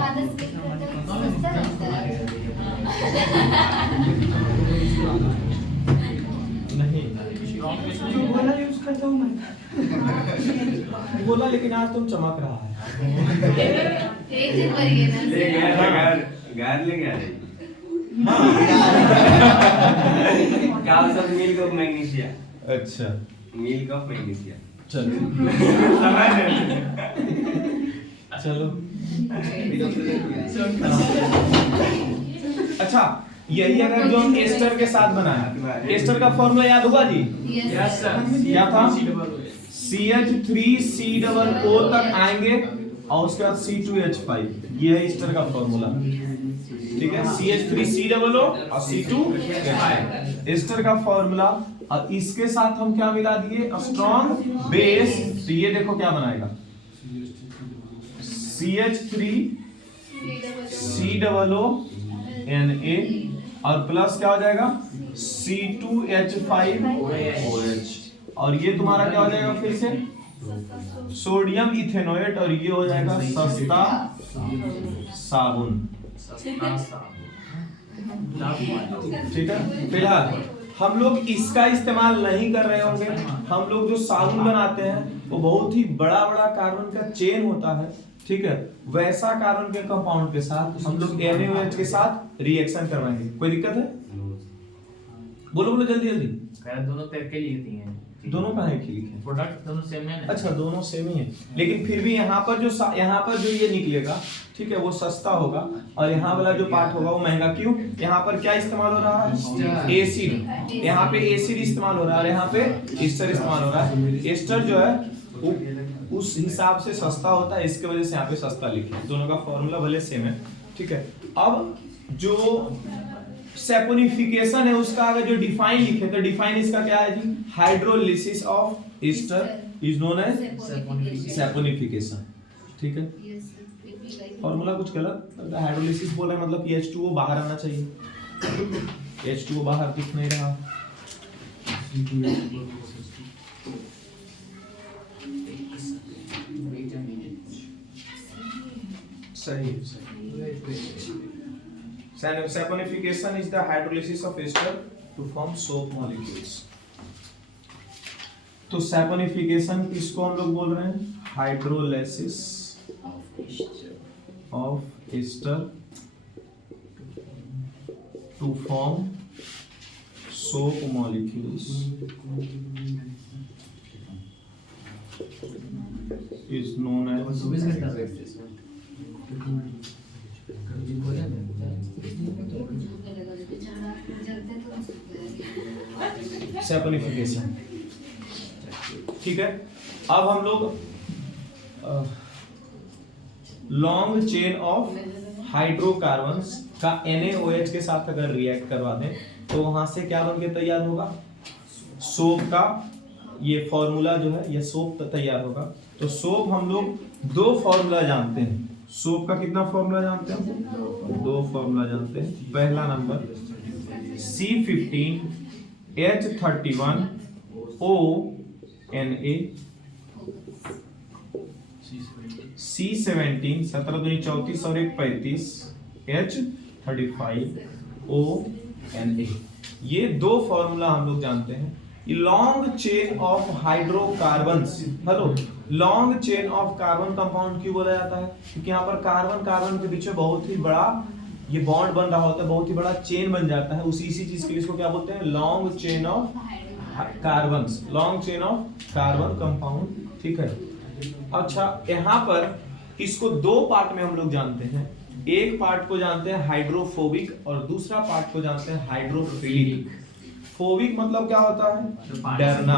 तो बोला, लेकिन आज तुम चमक रहा है। एक जनवरी है ना ले सर। गया घर ले गया गाल सब मिल्क ऑफ मैग्नीशिया, अच्छा मिल्क ऑफ मैग्नीशिया। चलो चलो अच्छा, यही अगर जो हम एस्टर के साथ बनाया, एस्टर का फॉर्मूला याद होगा जी? Yes sir. क्या था? CH3COO तक आएंगे और उसके बाद C2H5, ये है एस्टर का फॉर्मूला। ठीक है, CH3COO और C2H5 एस्टर का फॉर्मूला। और इसके साथ हम क्या मिला दिए? Strong base. तो ये देखो क्या बनाएगा, CH3COONA और प्लस क्या हो जाएगा C2H5OH, और ये तुम्हारा क्या हो जाएगा फिर से सोडियम इथेनोएट, और ये हो जाएगा सस्ता साबुन। ठीक है, फिलहाल हम लोग इसका इस्तेमाल नहीं कर रहे होंगे। हम लोग जो साबुन बनाते हैं वो बहुत ही बड़ा बड़ा कार्बन का चेन होता है। ठीक है, वैसा कार्बन के कंपाउंड के साथ हम लोग NaOH के साथ रिएक्शन करवाएंगे। कोई दिक्कत है? बोलो बोलो जल्दी जल्दी। दोनों तरह के लिए दिए हैं, दोनों का है कि लिखे? प्रोडक्ट दोनों सेम है ना? अच्छा, दोनों सेम ही है, लेकिन फिर भी यहाँ पर जो ये निकलेगा, ठीक है, वो सस्ता होगा, और यहाँ वाला जो पार्ट होगा वो महंगा। क्यों? यहाँ पर क्या इस्तेमाल हो रहा है? एसिड। यहाँ पे एसिड इस्तेमाल हो रहा है, यहाँ पे एस्टर इस्तेमाल हो रहा है। एस्टर जो है उस हिसाब से सस्ता होता है, इसके वजह से यहाँ पे सस्ता लिखे। दोनों का फॉर्मूला भले सेम है। ठीक है, अब जो सैपोनिफिकेशन है उसका अगर जो डिफाइन लिखे तो डिफाइन इसका क्या है जी? Hydrolysis of ester is known as saponification. ठीक है, फॉर्मूला कुछ गलत, हाइड्रोलिसिस बोल रहे हैं मतलब कि H2O बाहर आना चाहिए, H2O बाहर दिख नहीं रहा। सही saponification is the hydrolysis of ester to form soap molecules. तो सैपोनिफिकेशन किसको हम लोग बोल रहे हैं? Hydrolysis of ester to form soap molecules is known as saponification. ठीक है, अब हम लोग लॉन्ग चेन ऑफ हाइड्रोकार्बन्स का NaOH के साथ अगर रिएक्ट करवा दें तो वहां से क्या बन के तैयार होगा? सोप का ये फॉर्मूला जो है, ये सोप तैयार होगा। तो सोप हम लोग दो फॉर्मूला जानते हैं। सोप का कितना फॉर्मूला जानते हैं? दो फॉर्मूला जानते हैं। पहला नंबर C15H31ONA, C17 17 दूनी 34 और 1 35 H35ONA। ये दो फॉर्मूला हम लोग जानते हैं। ये long chain of hydrocarbons, hello, long chain of carbon compound क्यों बोला जाता है? क्योंकि यहाँ पर कार्बन कार्बन के बीच में बहुत ही बड़ा ये बॉन्ड बन रहा होता है, बहुत ही बड़ा चेन बन जाता है। इसी चीज के लिए इसको क्या बोलते हैं? Long chain of carbons, long chain of carbon compound. ठीक है, अच्छा, यहाँ पर इसको दो पार्ट में हम लोग जानते हैं। एक पार्ट को जानते हैं हाइड्रोफोबिक और दूसरा पार्ट को जानते हैं हाइड्रोफिलिक। फोबिक मतलब क्या होता है? डरना,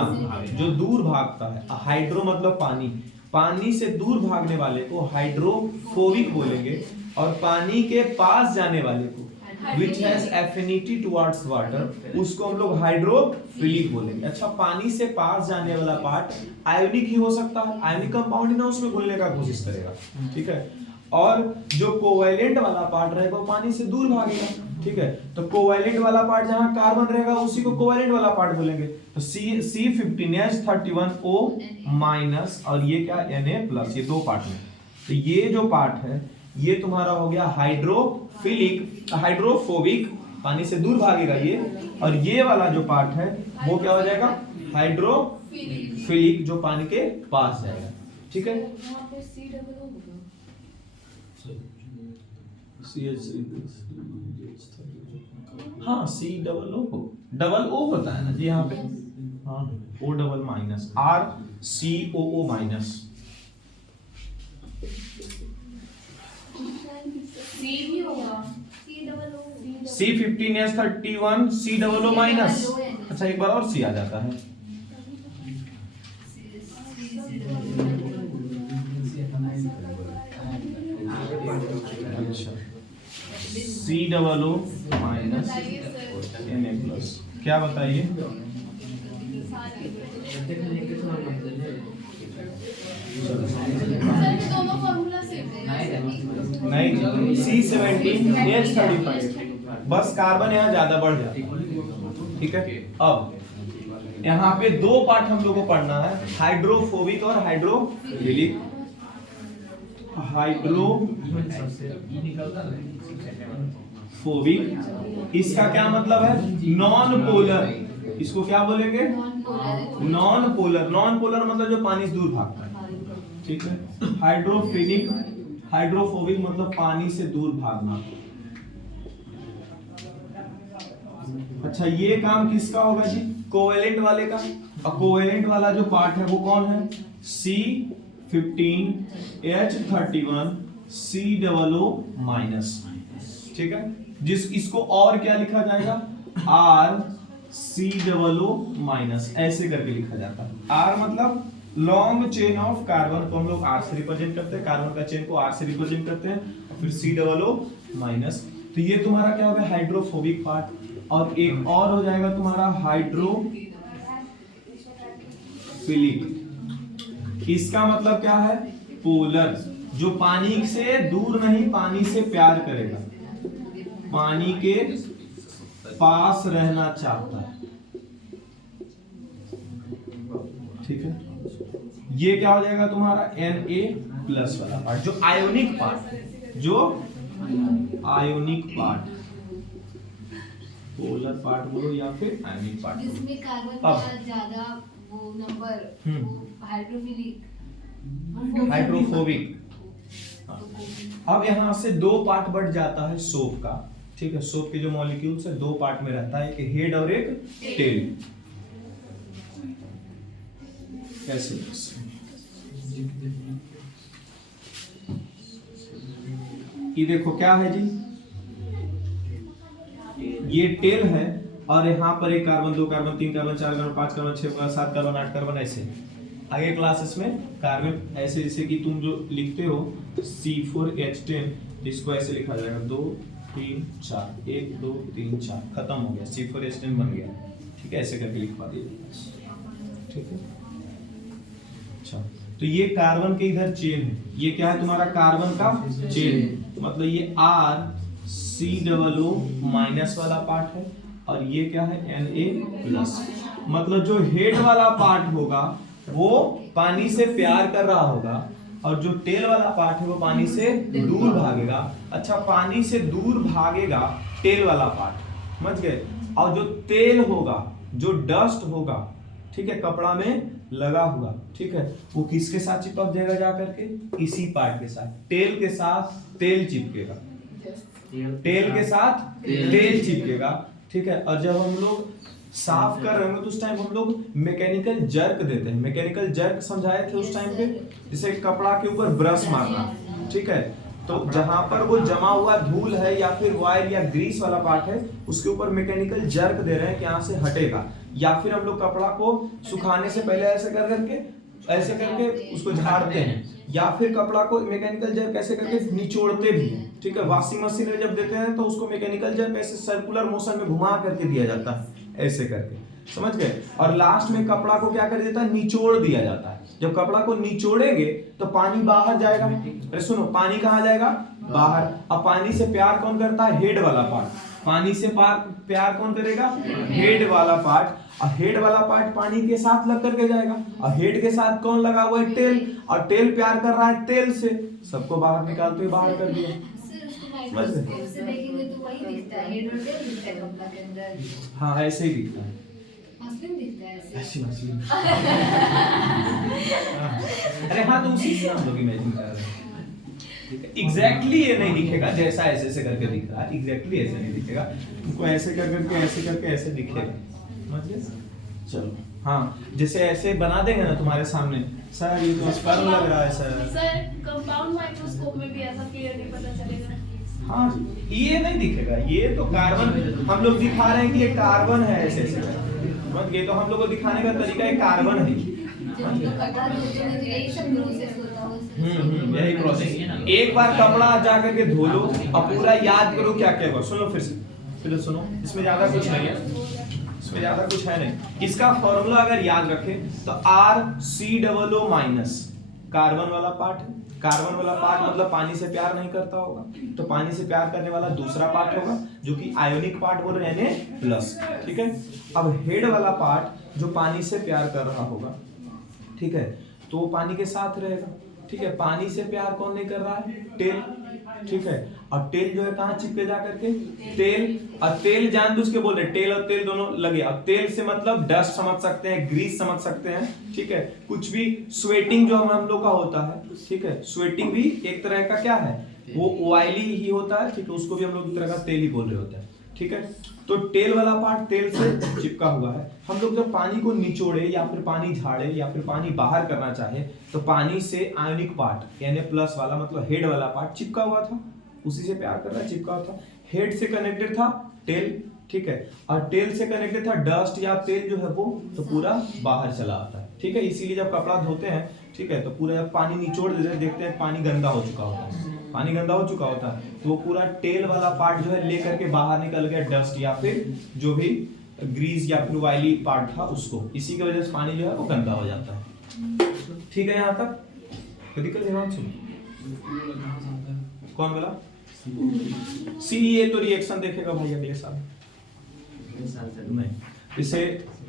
जो दूर भागता है। हाइड्रो मतलब पानी, पानी से दूर भागने वाले को हाइड्रोफोबिक बोलेंगे, और पानी के पास जाने वाले को which has affinity towards water उसको हम लोग हाइड्रोफिलिक बोलेंगे। अच्छा, पानी से पास जाने वाला पार्ट आयोनिक ही हो सकता है, आयोनिक कंपाउंड ही ना उसमें घुलने का कोशिश करेगा। ठीक है, और जो कोवैलेंट वाला पार्ट रहेगा वो पानी से दूर भागेगा। ठीक है, तो कोवैलेंट वाला पार्ट जहां कार्बन रहेगा उसी को कोवैलेंट वाला पार्ट बोलेंगे। तो C15H31O माइनस और ये क्या Na प्लस, ये दो पार्ट में। तो ये जो पार्ट है ये तुम्हारा हो गया हाइड्रोफिलिक, हाइड्रोफोबिक, पानी से दूर भागेगा ये, और ये वाला जो पार्ट है वो क्या हो जाएगा? हाइड्रोफिलिक जो पानी के पास जाएगा, ठीक है। हाँ COO होता है ना जी यहाँ पे, हाँ O माइनस RCOO माइनस सी भी होगा C15H31 COO माइनस। अच्छा एक बार और C आ जाता है, अच्छा COO माइनस Na प्लस। क्या बताइए, दोनों फॉर्मूला सेम है। नहीं C17H35, बस कार्बन यहाँ ज्यादा बढ़ जाता है, ठीक है। अब यहाँ पे दो पार्ट हम लोग को पढ़ना है, हाइड्रोफोबिक और हाइड्रोफिलिक। हाइड्रोफोबिक इसका क्या मतलब है, नॉन पोलर। इसको क्या बोलेंगे, नॉन पोलर। नॉन पोलर मतलब जो पानी से दूर भागता है, ठीक है। हाइड्रोफोबिक मतलब पानी से दूर भागना। अच्छा ये काम किसका होगा जी, कोवेलेंट वाले का। और कोवेलेंट वाला जो पार्ट है वो कौन है, C15H31 COO माइनस, ठीक है। इसको और क्या लिखा जाएगा, RCOO माइनस, ऐसे करके लिखा जाता है। R मतलब लॉन्ग चेन ऑफ कार्बन को हम लोग R से रिप्रेजेंट करते हैं, कार्बन का चेन को R से रिप्रेजेंट करते हैं, और फिर COO माइनस। तो ये तुम्हारा क्या होगा, हाइड्रोफोबिक पार्ट। और एक और हो जाएगा तुम्हारा हाइड्रोफिलिक। इसका मतलब क्या है, पोलर, जो पानी से दूर नहीं, पानी से प्यार करेगा, पानी के पास रहना चाहता है, ठीक है। ये क्या हो जाएगा तुम्हारा Na प्लस वाला पार्ट, जो आयोनिक पार्ट, पोलर पार्ट बोलो या फिर आयोनिक पार्ट बोलो। जिसमें कार्बन अब का ज्यादा वो नंबर वो हाइड्रोफोबिक। अब यहाँ से दो पार्ट बढ़ जाता है सोप का, ठीक है। सोप के जो मॉलिक्यूल्स है दो पार्ट में रहता है, एक हेड और एक टेल। कैसे, ये देखो क्या है जी, ये टेल है और यहाँ पर एक कार्बन, दो कार्बन, तीन कार्बन, चार कार्बन, पांच कार्बन, छह कार्बन, सात कार्बन, आठ कार्बन, ऐसे। आगे क्लासेस में कार्बन ऐसे, जैसे कि तुम जो लिखते हो C4H10, इसको ऐसे लिखा जाएगा 2 3 4, 1 2 3 4, खत्म हो गया, C4H10 बन गया, ठीक है। ऐसे करके लिखवा दीजिए, ठीक है। अच्छा तो ये कार्बन के इधर चेन है, ये क्या है तुम्हारा, कार्बन का चेन, मतलब ये RCOO माइनस वाला पार्ट है, और ये क्या है Na प्लस। मतलब जो हेड वाला पार्ट होगा वो पानी से प्यार कर रहा होगा, और जो टेल वाला पार्ट है वो पानी से दूर भागेगा। अच्छा पानी से दूर भागेगा टेल वाला पार्ट, समझ गए। और जो तेल होगा, जो डस्ट होगा, ठीक है, कपड़ा में लगा हुआ, ठीक है, वो किसके साथ चिपक जाएगा, जा करके इसी पार्ट के साथ, टेल के साथ तेल चिपकेगा, टेल के साथ तेल चिपकेगा, ठीक है। और जब हम लोग साफ कर रहे होंगे तो उस टाइम हम लोग मैकेनिकल जर्क देते हैं। मैकेनिकल जर्क समझाए थे उस टाइम पे, जैसे कपड़ा के ऊपर ब्रश मारना, ठीक है। तो जहां पर वो जमा हुआ धूल है या फिर वायर या ग्रीस वाला पार्ट है, उसके ऊपर मैकेनिकल जर्क दे रहे हैं कि यहाँ से हटेगा। या फिर हम लोग कपड़ा को सुखाने से पहले ऐसे कर करके उसको झाड़ते हैं, या फिर कपड़ा को मैकेनिकल जर्क ऐसे करके निचोड़ते भी हैं, ठीक है। वॉशिंग मशीन में जब देते हैं तो उसको मैकेनिकल जर्क ऐसे सर्कुलर मोशन में घुमा करके दिया जाता है, ऐसे करके, समझ गए। और लास्ट में कपड़ा को क्या कर देता है, निचोड़ दिया जाता है। जब कपड़ा को निचोड़ेंगे तो पानी बाहर जाएगा। अरे सुनो, पानी कहाँ जाएगा, बाहर। अब पानी से प्यार कौन करता है, हेड वाला पार्ट। पानी से प्यार कौन करेगा, हेड वाला पार्ट। और हेड वाला पार्ट पानी के साथ लग करके जाएगा, और हेड के साथ कौन लगा हुआ है, टेल। और टेल प्यार कर रहा है तेल से, सबको बाहर निकालते हुए बाहर कर दिया। से देखेंगे तो वही दिखता है, हेड और टेल दिखता है कपड़ा के अंदर। हाँ ऐसे ही दिखता है। मसलिन दिखता है ऐसे। ऐसी मछली। अरे हाँ, तो उसी से हम लोग इमेजिन कर रहे हैं। एग्जैक्टली ये नहीं दिखेगा जैसा ऐसे ऐसे करके दिख रहा है, एग्जैक्टली ऐसे नहीं दिखेगा, तुमको ऐसे कर करके ऐसे करके ऐसे दिखेगा, समझ गए? चलो हाँ, जैसे ऐसे बना देंगे ना तुम्हारे सामने, सर ये तो स्पर्म लग रहा है सर। सर कंपाउंड माइक्रोस्कोप में भी ऐसा क्लियरली पता चलेगा। हाँ जी, ये नहीं दिखेगा, ये तो कार्बन हम लोग दिखा रहे हैं कि ये कार्बन है ऐसे ऐसे, समझ गए? तो हम लोग को दिखाने का तरीका है कार्बन है। जब हम लोग कटार होते हैं तो यही सब प्रोसेस होता है। यही प्रोसेस। एक बार कपड़ा जा करके धो लो और पूरा याद करो क्या क्या हुआ। सुनो फिर सुनो, इसमें ज्यादा कुछ नहीं है, इसमें ज्यादा कुछ है नहीं। इसका फॉर्मूला अगर याद रखें तो RCOO- कार्बन वाला पार्ट है। कार्बन वाला पार्ट मतलब पानी से प्यार नहीं करता होगा, तो पानी से प्यार करने वाला दूसरा पार्ट होगा जो कि आयोनिक पार्ट बोल रहे हैं Na+, ठीक है। अब हेड वाला पार्ट जो पानी से प्यार कर रहा होगा, ठीक है, तो वो पानी के साथ रहेगा, ठीक है। पानी से प्यार कौन नहीं कर रहा है? टेल, ठीक है। और टेल जो है कहाँ चिपके जा करके? तेल। और तेल जानबूझ के बोल रहे, टेल और तेल दोनों लगे। अब तेल से मतलब डस्ट समझ सकते हैं, ग्रीस समझ सकते हैं, ठीक है। कुछ भी स्वेटिंग जो हम लोग का होता है, ठीक है, स्वेटिंग भी एक तरह का क्या है, वो ऑयली ही होता है, ठीक है, उसको भी हम लोग एक तरह का तेल ही बोल रहे होते हैं, ठीक है। तो टेल वाला पार्ट तेल से चिपका हुआ है। हम लोग जब पानी को निचोड़े या फिर पानी झाड़े या फिर पानी बाहर करना चाहे तो पानी से आयोनिक पार्ट Na+ वाला मतलब हेड वाला पार्ट चिपका हुआ था, उसी से प्यार कर रहा है, चिपका हुआ था। हेड से कनेक्टेड था टेल, ठीक है, और टेल से कनेक्टेड था डस्ट या तेल जो है वो तो पूरा बाहर चला आता है, ठीक है। इसीलिए जब कपड़ा धोते हैं, ठीक है, तो पूरा जब पानी निचोड़ देते हैं, देखते हैं पानी गंदा हो चुका होता है, पानी गंदा हो चुका होता है, तो वो पूरा टेल वाला पार्ट जो है लेकर के बाहर निकल गया डस्ट या फिर जो भी ग्रीस या फिर ऑयली पार्ट था उसको, इसी की वजह से पानी जो है वो गंदा हो जाता है, ठीक है। यहाँ तक दिक्कत ध्यान सुनो। कौन बोला? सी। ये तो रिएक्शन देखेगा भाई अगले साल नहीं। इसे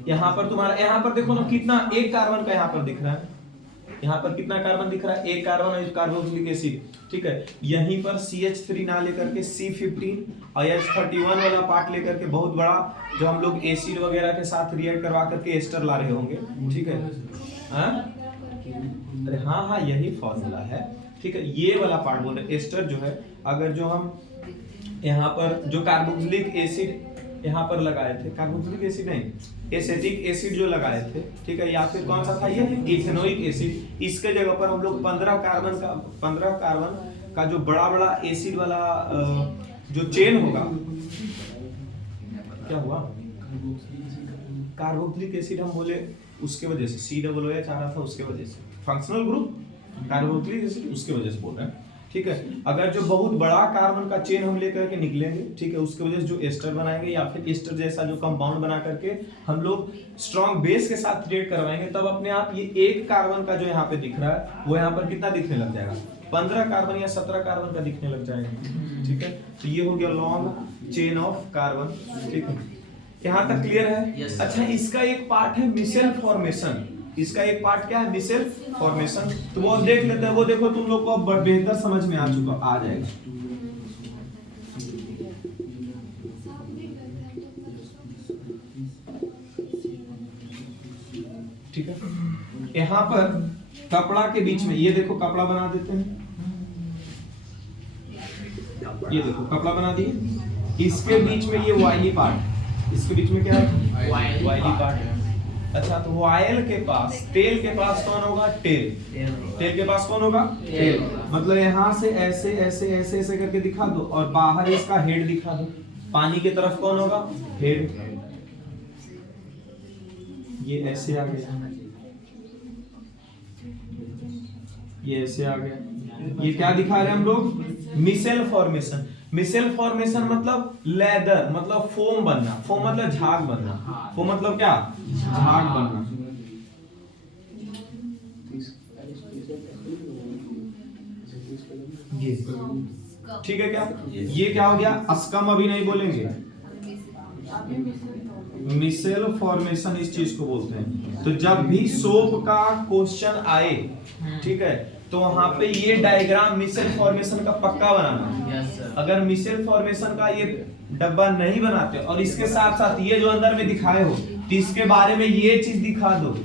यहाँ पर तुम्हारा, यहाँ पर देखो ना कितना एक कार्बन का यहाँ पर दिख रहा है, यहाँ पर कितना कार्बन दिख रहा है? एक कार्बन और कार्बोक्सिलिक एसिड, ठीक है। यहीं पर CH3 ना लेकर के C15 और H31 वाला पार्ट लेकर के बहुत बड़ा जो हम लोग एसिड वगैरह के साथ रिएक्ट करवा करके एस्टर ला रहे होंगे, ठीक है। अरे हाँ हाँ, यही फॉर्मूला है, ठीक है। ये वाला पार्ट बोल रहे एस्टर जो है, अगर जो हम यहाँ पर जो कार्बोक्सिलिक एसिड यहाँ पर लगाए थे, कार्बोक्सिलिक एसिड नहीं, एसिटिक एसिड जो लगाए थे, ठीक है, या फिर कौन सा था ये इथेनोइक एसिड, इसके जगह पर हम लोग 15 कार्बन का जो बड़ा बड़ा एसिड वाला जो चेन होगा, क्या हुआ? कार्बोक्सिलिक एसिड हम बोले उसके वजह से COOH आ रहा था, उसके वजह से फंक्शनल ग्रुप कार्बोक्सिलिक एसिड, उसके वजह से बोल रहे हैं, ठीक है। अगर जो बहुत बड़ा कार्बन का चेन हम लेकर के निकलेंगे, ठीक है, उसके वजह से जो एस्टर बनाएंगे या फिर एस्टर जैसा जो कंपाउंड बना करके हम लोग स्ट्रॉन्ग बेस के साथ रिएक्ट करवाएंगे, तब अपने आप ये एक कार्बन का जो यहाँ पे दिख रहा है वो यहाँ पर कितना दिखने लग जाएगा? 15 कार्बन या 17 कार्बन का दिखने लग जाएगा, ठीक है। तो ये हो गया लॉन्ग चेन ऑफ कार्बन, ठीक है। यहाँ तक क्लियर है? अच्छा, इसका एक पार्ट है मिसेल फॉर्मेशन। इसका एक पार्ट क्या है? Micelle formation. तो वो देख लेते हैं, वो देखो तुम लोग को अब बेहतर समझ में आ जाएगा। ठीक है, यहाँ पर कपड़ा के बीच में ये देखो कपड़ा बना देते हैं, ये देखो कपड़ा बना दिए, इसके बीच में ये वायली पार्ट, इसके बीच में क्या है? वायली पार्ट। अच्छा, तो वायल के पास, तेल के पास कौन होगा? टेल। तेल के पास कौन होगा? टेल। मतलब यहाँ से ऐसे ऐसे ऐसे ऐसे करके दिखा दो और बाहर इसका हेड दिखा दो। पानी की तरफ कौन होगा? हेड। ये ऐसे आ गया, ये ऐसे आ गया। ये क्या दिखा रहे हैं हम लोग? Micelle formation. मिसेल फॉर्मेशन मतलब लेदर, मतलब फोम बनना। फोम मतलब झाग बनना। फोम मतलब क्या? झाग बनना। ये ठीक है क्या? ये क्या हो गया? अस्कम अभी नहीं बोलेंगे, मिसेल फॉर्मेशन इस चीज को बोलते हैं। तो जब भी सोप का क्वेश्चन आए, ठीक है, तो वहां पे ये डायग्राम मिसेल फॉर्मेशन का पक्का बनाना। अगर मिसेल फॉर्मेशन का ये डब्बा नहीं बनाते और इसके साथ साथ ये जो अंदर में दिखाए हो तो इसके बारे में ये चीज दिखा दो,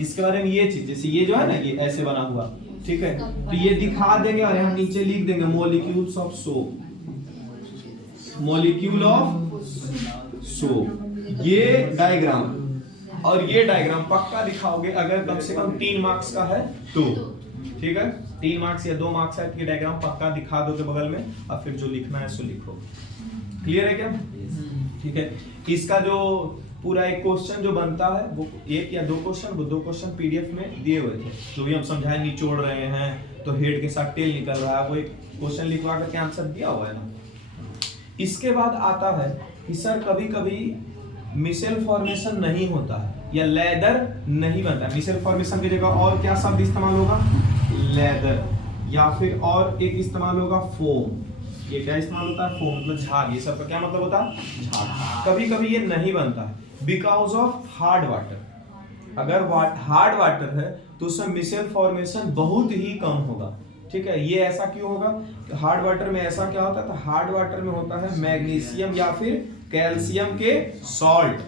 इसके बारे में ये चीज, जैसे ये जो है ना ये ऐसे बना हुआ, ठीक है, तो ये दिखा देंगे और हम नीचे लिख देंगे molecules of soap, molecule of soap, ये डायग्राम और ये डायग्राम पक्का दिखाओगे अगर कम से कम 3 मार्क्स का है तो, ठीक है, 3 मार्क्स या 2 मार्क्स है, ये डायग्राम पक्का दिखा दोगे बगल में और फिर जो लिखना है सो लिखो। क्लियर है क्या? ठीक है, इसका जो पूरा एक क्वेश्चन जो बनता है वो 1 या 2 क्वेश्चन, वो 2 क्वेश्चन पीडीएफ में दिए हुए थे, जो भी हम समझाए निचोड़ रहे हैं तो हेड के साथ टेल निकल रहा है, वो एक क्वेश्चन लिखवा करके आंसर दिया हुआ है ना। इसके बाद आता है कि सर कभी कभी मिसेल फॉर्मेशन नहीं होता है या लेदर नहीं बनता है, मिसेल फॉर्मेशन की जगह और क्या शब्द इस्तेमाल होगा? लेदर, या फिर और एक इस्तेमाल होगा फोम। ये क्या इस्तेमाल होता है? फोम मतलब झाग, ये सब का क्या मतलब होता है? झाग। कभी कभी ये नहीं बनता है बिकॉज ऑफ हार्ड वाटर। अगर हार्ड वाटर है तो उसमें मिसेल फॉर्मेशन बहुत ही कम होगा, ठीक है। ये ऐसा क्यों होगा? हार्ड वाटर में ऐसा क्या होता है? तो हार्ड वाटर में होता है मैग्नीशियम या फिर कैल्शियम के सॉल्ट,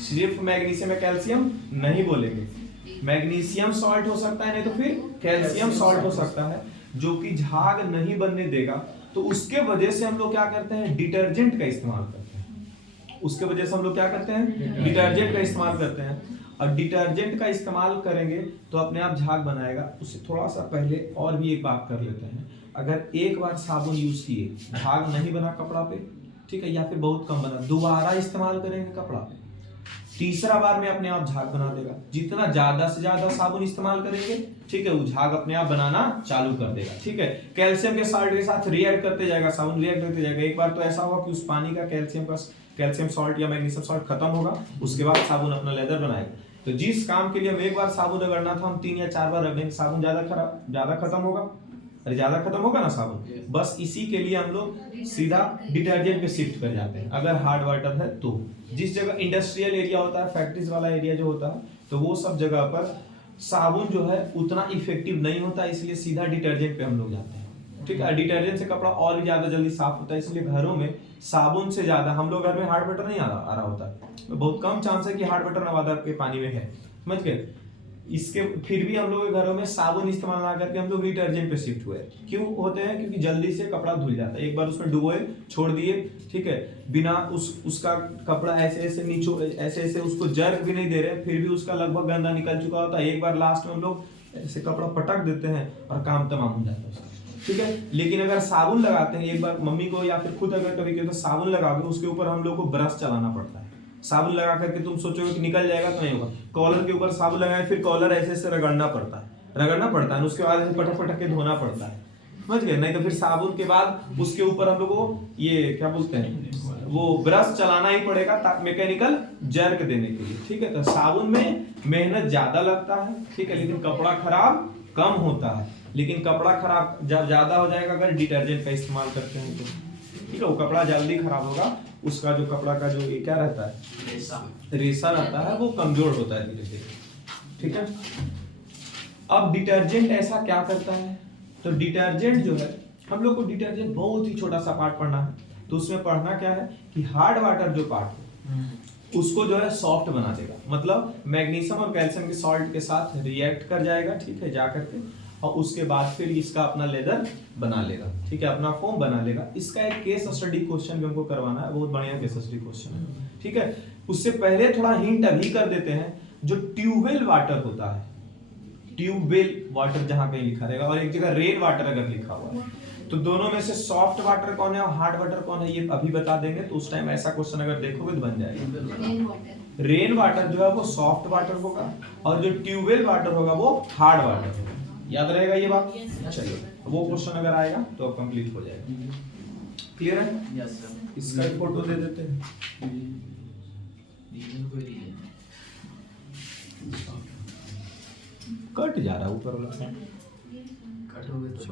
सिर्फ मैग्नीशियम या कैल्शियम नहीं बोलेंगे, मैग्नीशियम सॉल्ट हो सकता है, नहीं तो फिर कैल्शियम सॉल्ट हो सकता है, जो कि झाग नहीं बनने देगा। तो उसके वजह से हम लोग क्या करते हैं? डिटर्जेंट का इस्तेमाल करते हैं। उसके वजह से हम लोग क्या करते हैं? डिटर्जेंट का इस्तेमाल करते हैं। और डिटर्जेंट का इस्तेमाल करेंगे तो अपने आप झाग बनाएगा। उससे थोड़ा सा पहले और भी एक बात कर लेते हैं, अगर एक बार साबुन यूज किए, झाग नहीं बना कपड़ा पे, ठीक है, या फिर बहुत कम बना, दोबारा इस्तेमाल करेंगे कपड़ा पे, तीसरा बार में अपने आप झाग बना देगा। जितना ज्यादा से ज्यादा साबुन इस्तेमाल करेंगे, ठीक है, वो झाग अपने आप बनाना चालू कर देगा, ठीक है। कैल्शियम के साल्ट के साथ रिएक्ट करते जाएगा, साबुन रिएक्ट करते जाएगा। एक बार तो ऐसा होगा कि उस पानी का कैल्शियम सॉल्ट या मैग्नीशियम सॉल्ट खत्म होगा, उसके बाद साबुन अपना लेदर बनाएगा। तो जिस काम के लिए हम एक बार साबुन रगड़ना था, हम 3 या 4 बार रगड़ेंगे, साबुन ज्यादा खत्म होगा, अरे ज्यादा खत्म होगा ना साबुन। बस इसी के लिए हम लोग सीधा डिटर्जेंट पे शिफ्ट कर जाते हैं अगर हार्ड वाटर है तो। जिस जगह इंडस्ट्रियल एरिया होता है, फैक्ट्रीज वाला एरिया जो होता है, तो वो सब जगह पर साबुन जो है उतना इफेक्टिव नहीं होता, इसलिए सीधा डिटर्जेंट पे हम लोग जाते हैं, ठीक है। डिटर्जेंट से कपड़ा और भी ज्यादा जल्दी साफ होता है, इसलिए घरों में साबुन से ज्यादा, हम लोग घर में हार्ड वाटर नहीं आ रहा होता है, बहुत कम चांस है कि हार्ड वाटर नवादा के पानी में है, समझ गए। इसके फिर भी हम लोग के घरों में साबुन इस्तेमाल ना करके हम लोग डिटर्जेंट पे शिफ्ट हुए। क्यों होते हैं? क्योंकि जल्दी से कपड़ा धुल जाता है। एक बार उसमें डुबोए, छोड़ दिए, ठीक है, बिना उसका कपड़ा ऐसे ऐसे उसको जर्क भी नहीं दे रहे, फिर भी उसका लगभग गंदा निकल चुका होता है। एक बार लास्ट में हम लोग ऐसे कपड़ा पटक देते हैं और काम तमाम हो जाता है, ठीक है। लेकिन अगर साबुन लगाते हैं, एक बार मम्मी को या फिर खुद अगर कभी तो साबुन लगाओगे, उसके ऊपर हम लोग को ब्रश चलाना पड़ता है। साबुन लगा करके तुम सोचोगे कि निकल जाएगा, तो नहीं होगा। कॉलर के ऊपर साबुन लगाए, फिर कॉलर ऐसे ऐसे रगड़ना पड़ता है, उसके बाद ऐसे पटक पटक के धोना पड़ता है, समझ गए। नहीं तो फिर साबुन के बाद उसके ऊपर हम लोग को ये क्या बोलते हैं, वो ब्रश चलाना ही पड़ेगा मैकेनिकल जर्क देने के लिए, ठीक है। तो साबुन में मेहनत ज्यादा लगता है, ठीक है, लेकिन कपड़ा खराब कम होता है। लेकिन कपड़ा खराब जब ज्यादा हो जाएगा अगर डिटर्जेंट का इस्तेमाल करते हैं तो, ठीक है, वो कपड़ा जल्दी खराब होगा। उसका जो कपड़ा का जो ये क्या रहता है, रेशा रहता है, वो कमजोर होता है धीरे धीरे, ठीक है। अब डिटर्जेंट ऐसा क्या करता है? तो डिटर्जेंट जो है, हम लोग को डिटर्जेंट बहुत ही छोटा सा पार्ट पढ़ना है। तो उसमें पढ़ना क्या है कि हार्ड वाटर जो पार्ट है उसको जो है सॉफ्ट बना देगा, मतलब मैग्नीशियम और कैल्शियम के सॉल्ट के साथ रिएक्ट कर जाएगा, ठीक है, जा करके, और उसके बाद फिर इसका अपना लेदर बना लेगा, ठीक है, अपना फोम बना लेगा। इसका एक केस स्टडी क्वेश्चन भी हमको करवाना है, बहुत बढ़िया केस स्टडी क्वेश्चन है, ठीक है। उससे पहले थोड़ा हिंट अभी कर देते हैं, जो ट्यूबवेल वाटर होता है, ट्यूबवेल वाटर जहां कहीं लिखा रहेगा और एक जगह रेन वाटर अगर लिखा हुआ है, तो दोनों में से सॉफ्ट वाटर कौन है और हार्ड वाटर कौन है, ये अभी बता देंगे। तो उस टाइम ऐसा क्वेश्चन अगर देखोगे तो बन जाएगा। रेन वाटर जो है वो सॉफ्ट वाटर होगा और जो ट्यूबवेल वाटर होगा वो हार्ड वाटर होगा। याद रहेगा ये बात? चलिए, वो क्वेश्चन अगर आएगा तो अब कंप्लीट हो जाएगा। क्लियर है? Yes sir. इसका एक फोटो दे देते हैं। कट जा रहा है ऊपर वाला, कट हो गया तो